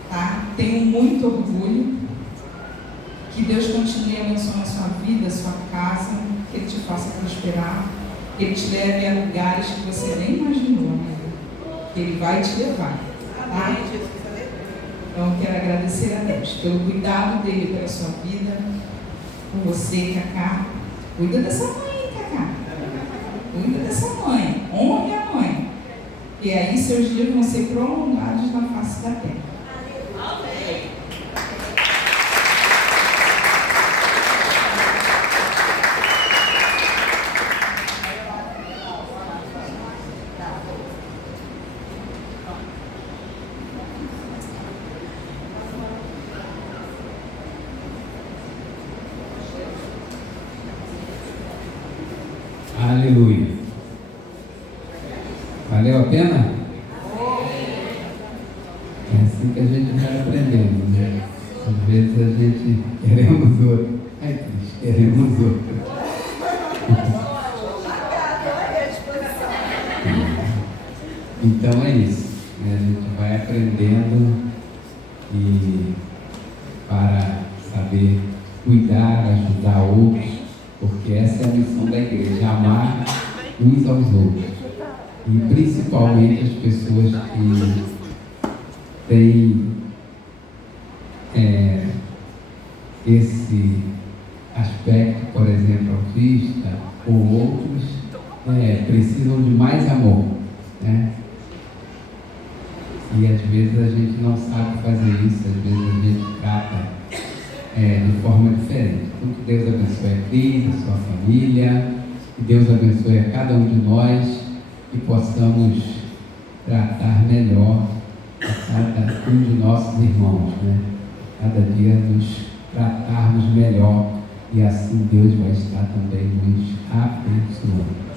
Tá? Tenho muito orgulho. Que Deus continue abençoando a sua vida, a sua casa, que Ele te faça prosperar, que Ele te leve a lugares que você nem imaginou, amiga. Que Ele vai te levar. Tá? Então, eu quero agradecer a Deus pelo cuidado dele pela sua vida, com você, Cacá. Cuida dessa mãe, Cacá. Cuida dessa mãe. Honre a mãe. E aí seus dias vão ser prolongados na face da terra. Amém. Aleluia. Valeu a pena? É assim que a gente vai aprendendo, né? Às vezes a gente queremos outro. Ai, Cris, queremos outro. Então é isso, né? A gente vai aprendendo e para saber cuidar, ajudar outros, porque essa é a missão da igreja, amar uns aos outros. E principalmente as pessoas que têm esse aspecto, por exemplo, autista, ou outros, precisam de mais amor, né? E às vezes a gente não sabe fazer isso, às vezes a gente trata de forma diferente. Então, que Deus abençoe a Cris, a sua família, que Deus abençoe a cada um de nós, que possamos tratar melhor a cada um de nossos irmãos, né? Cada dia nos tratarmos melhor, e assim Deus vai estar também nos abençoando.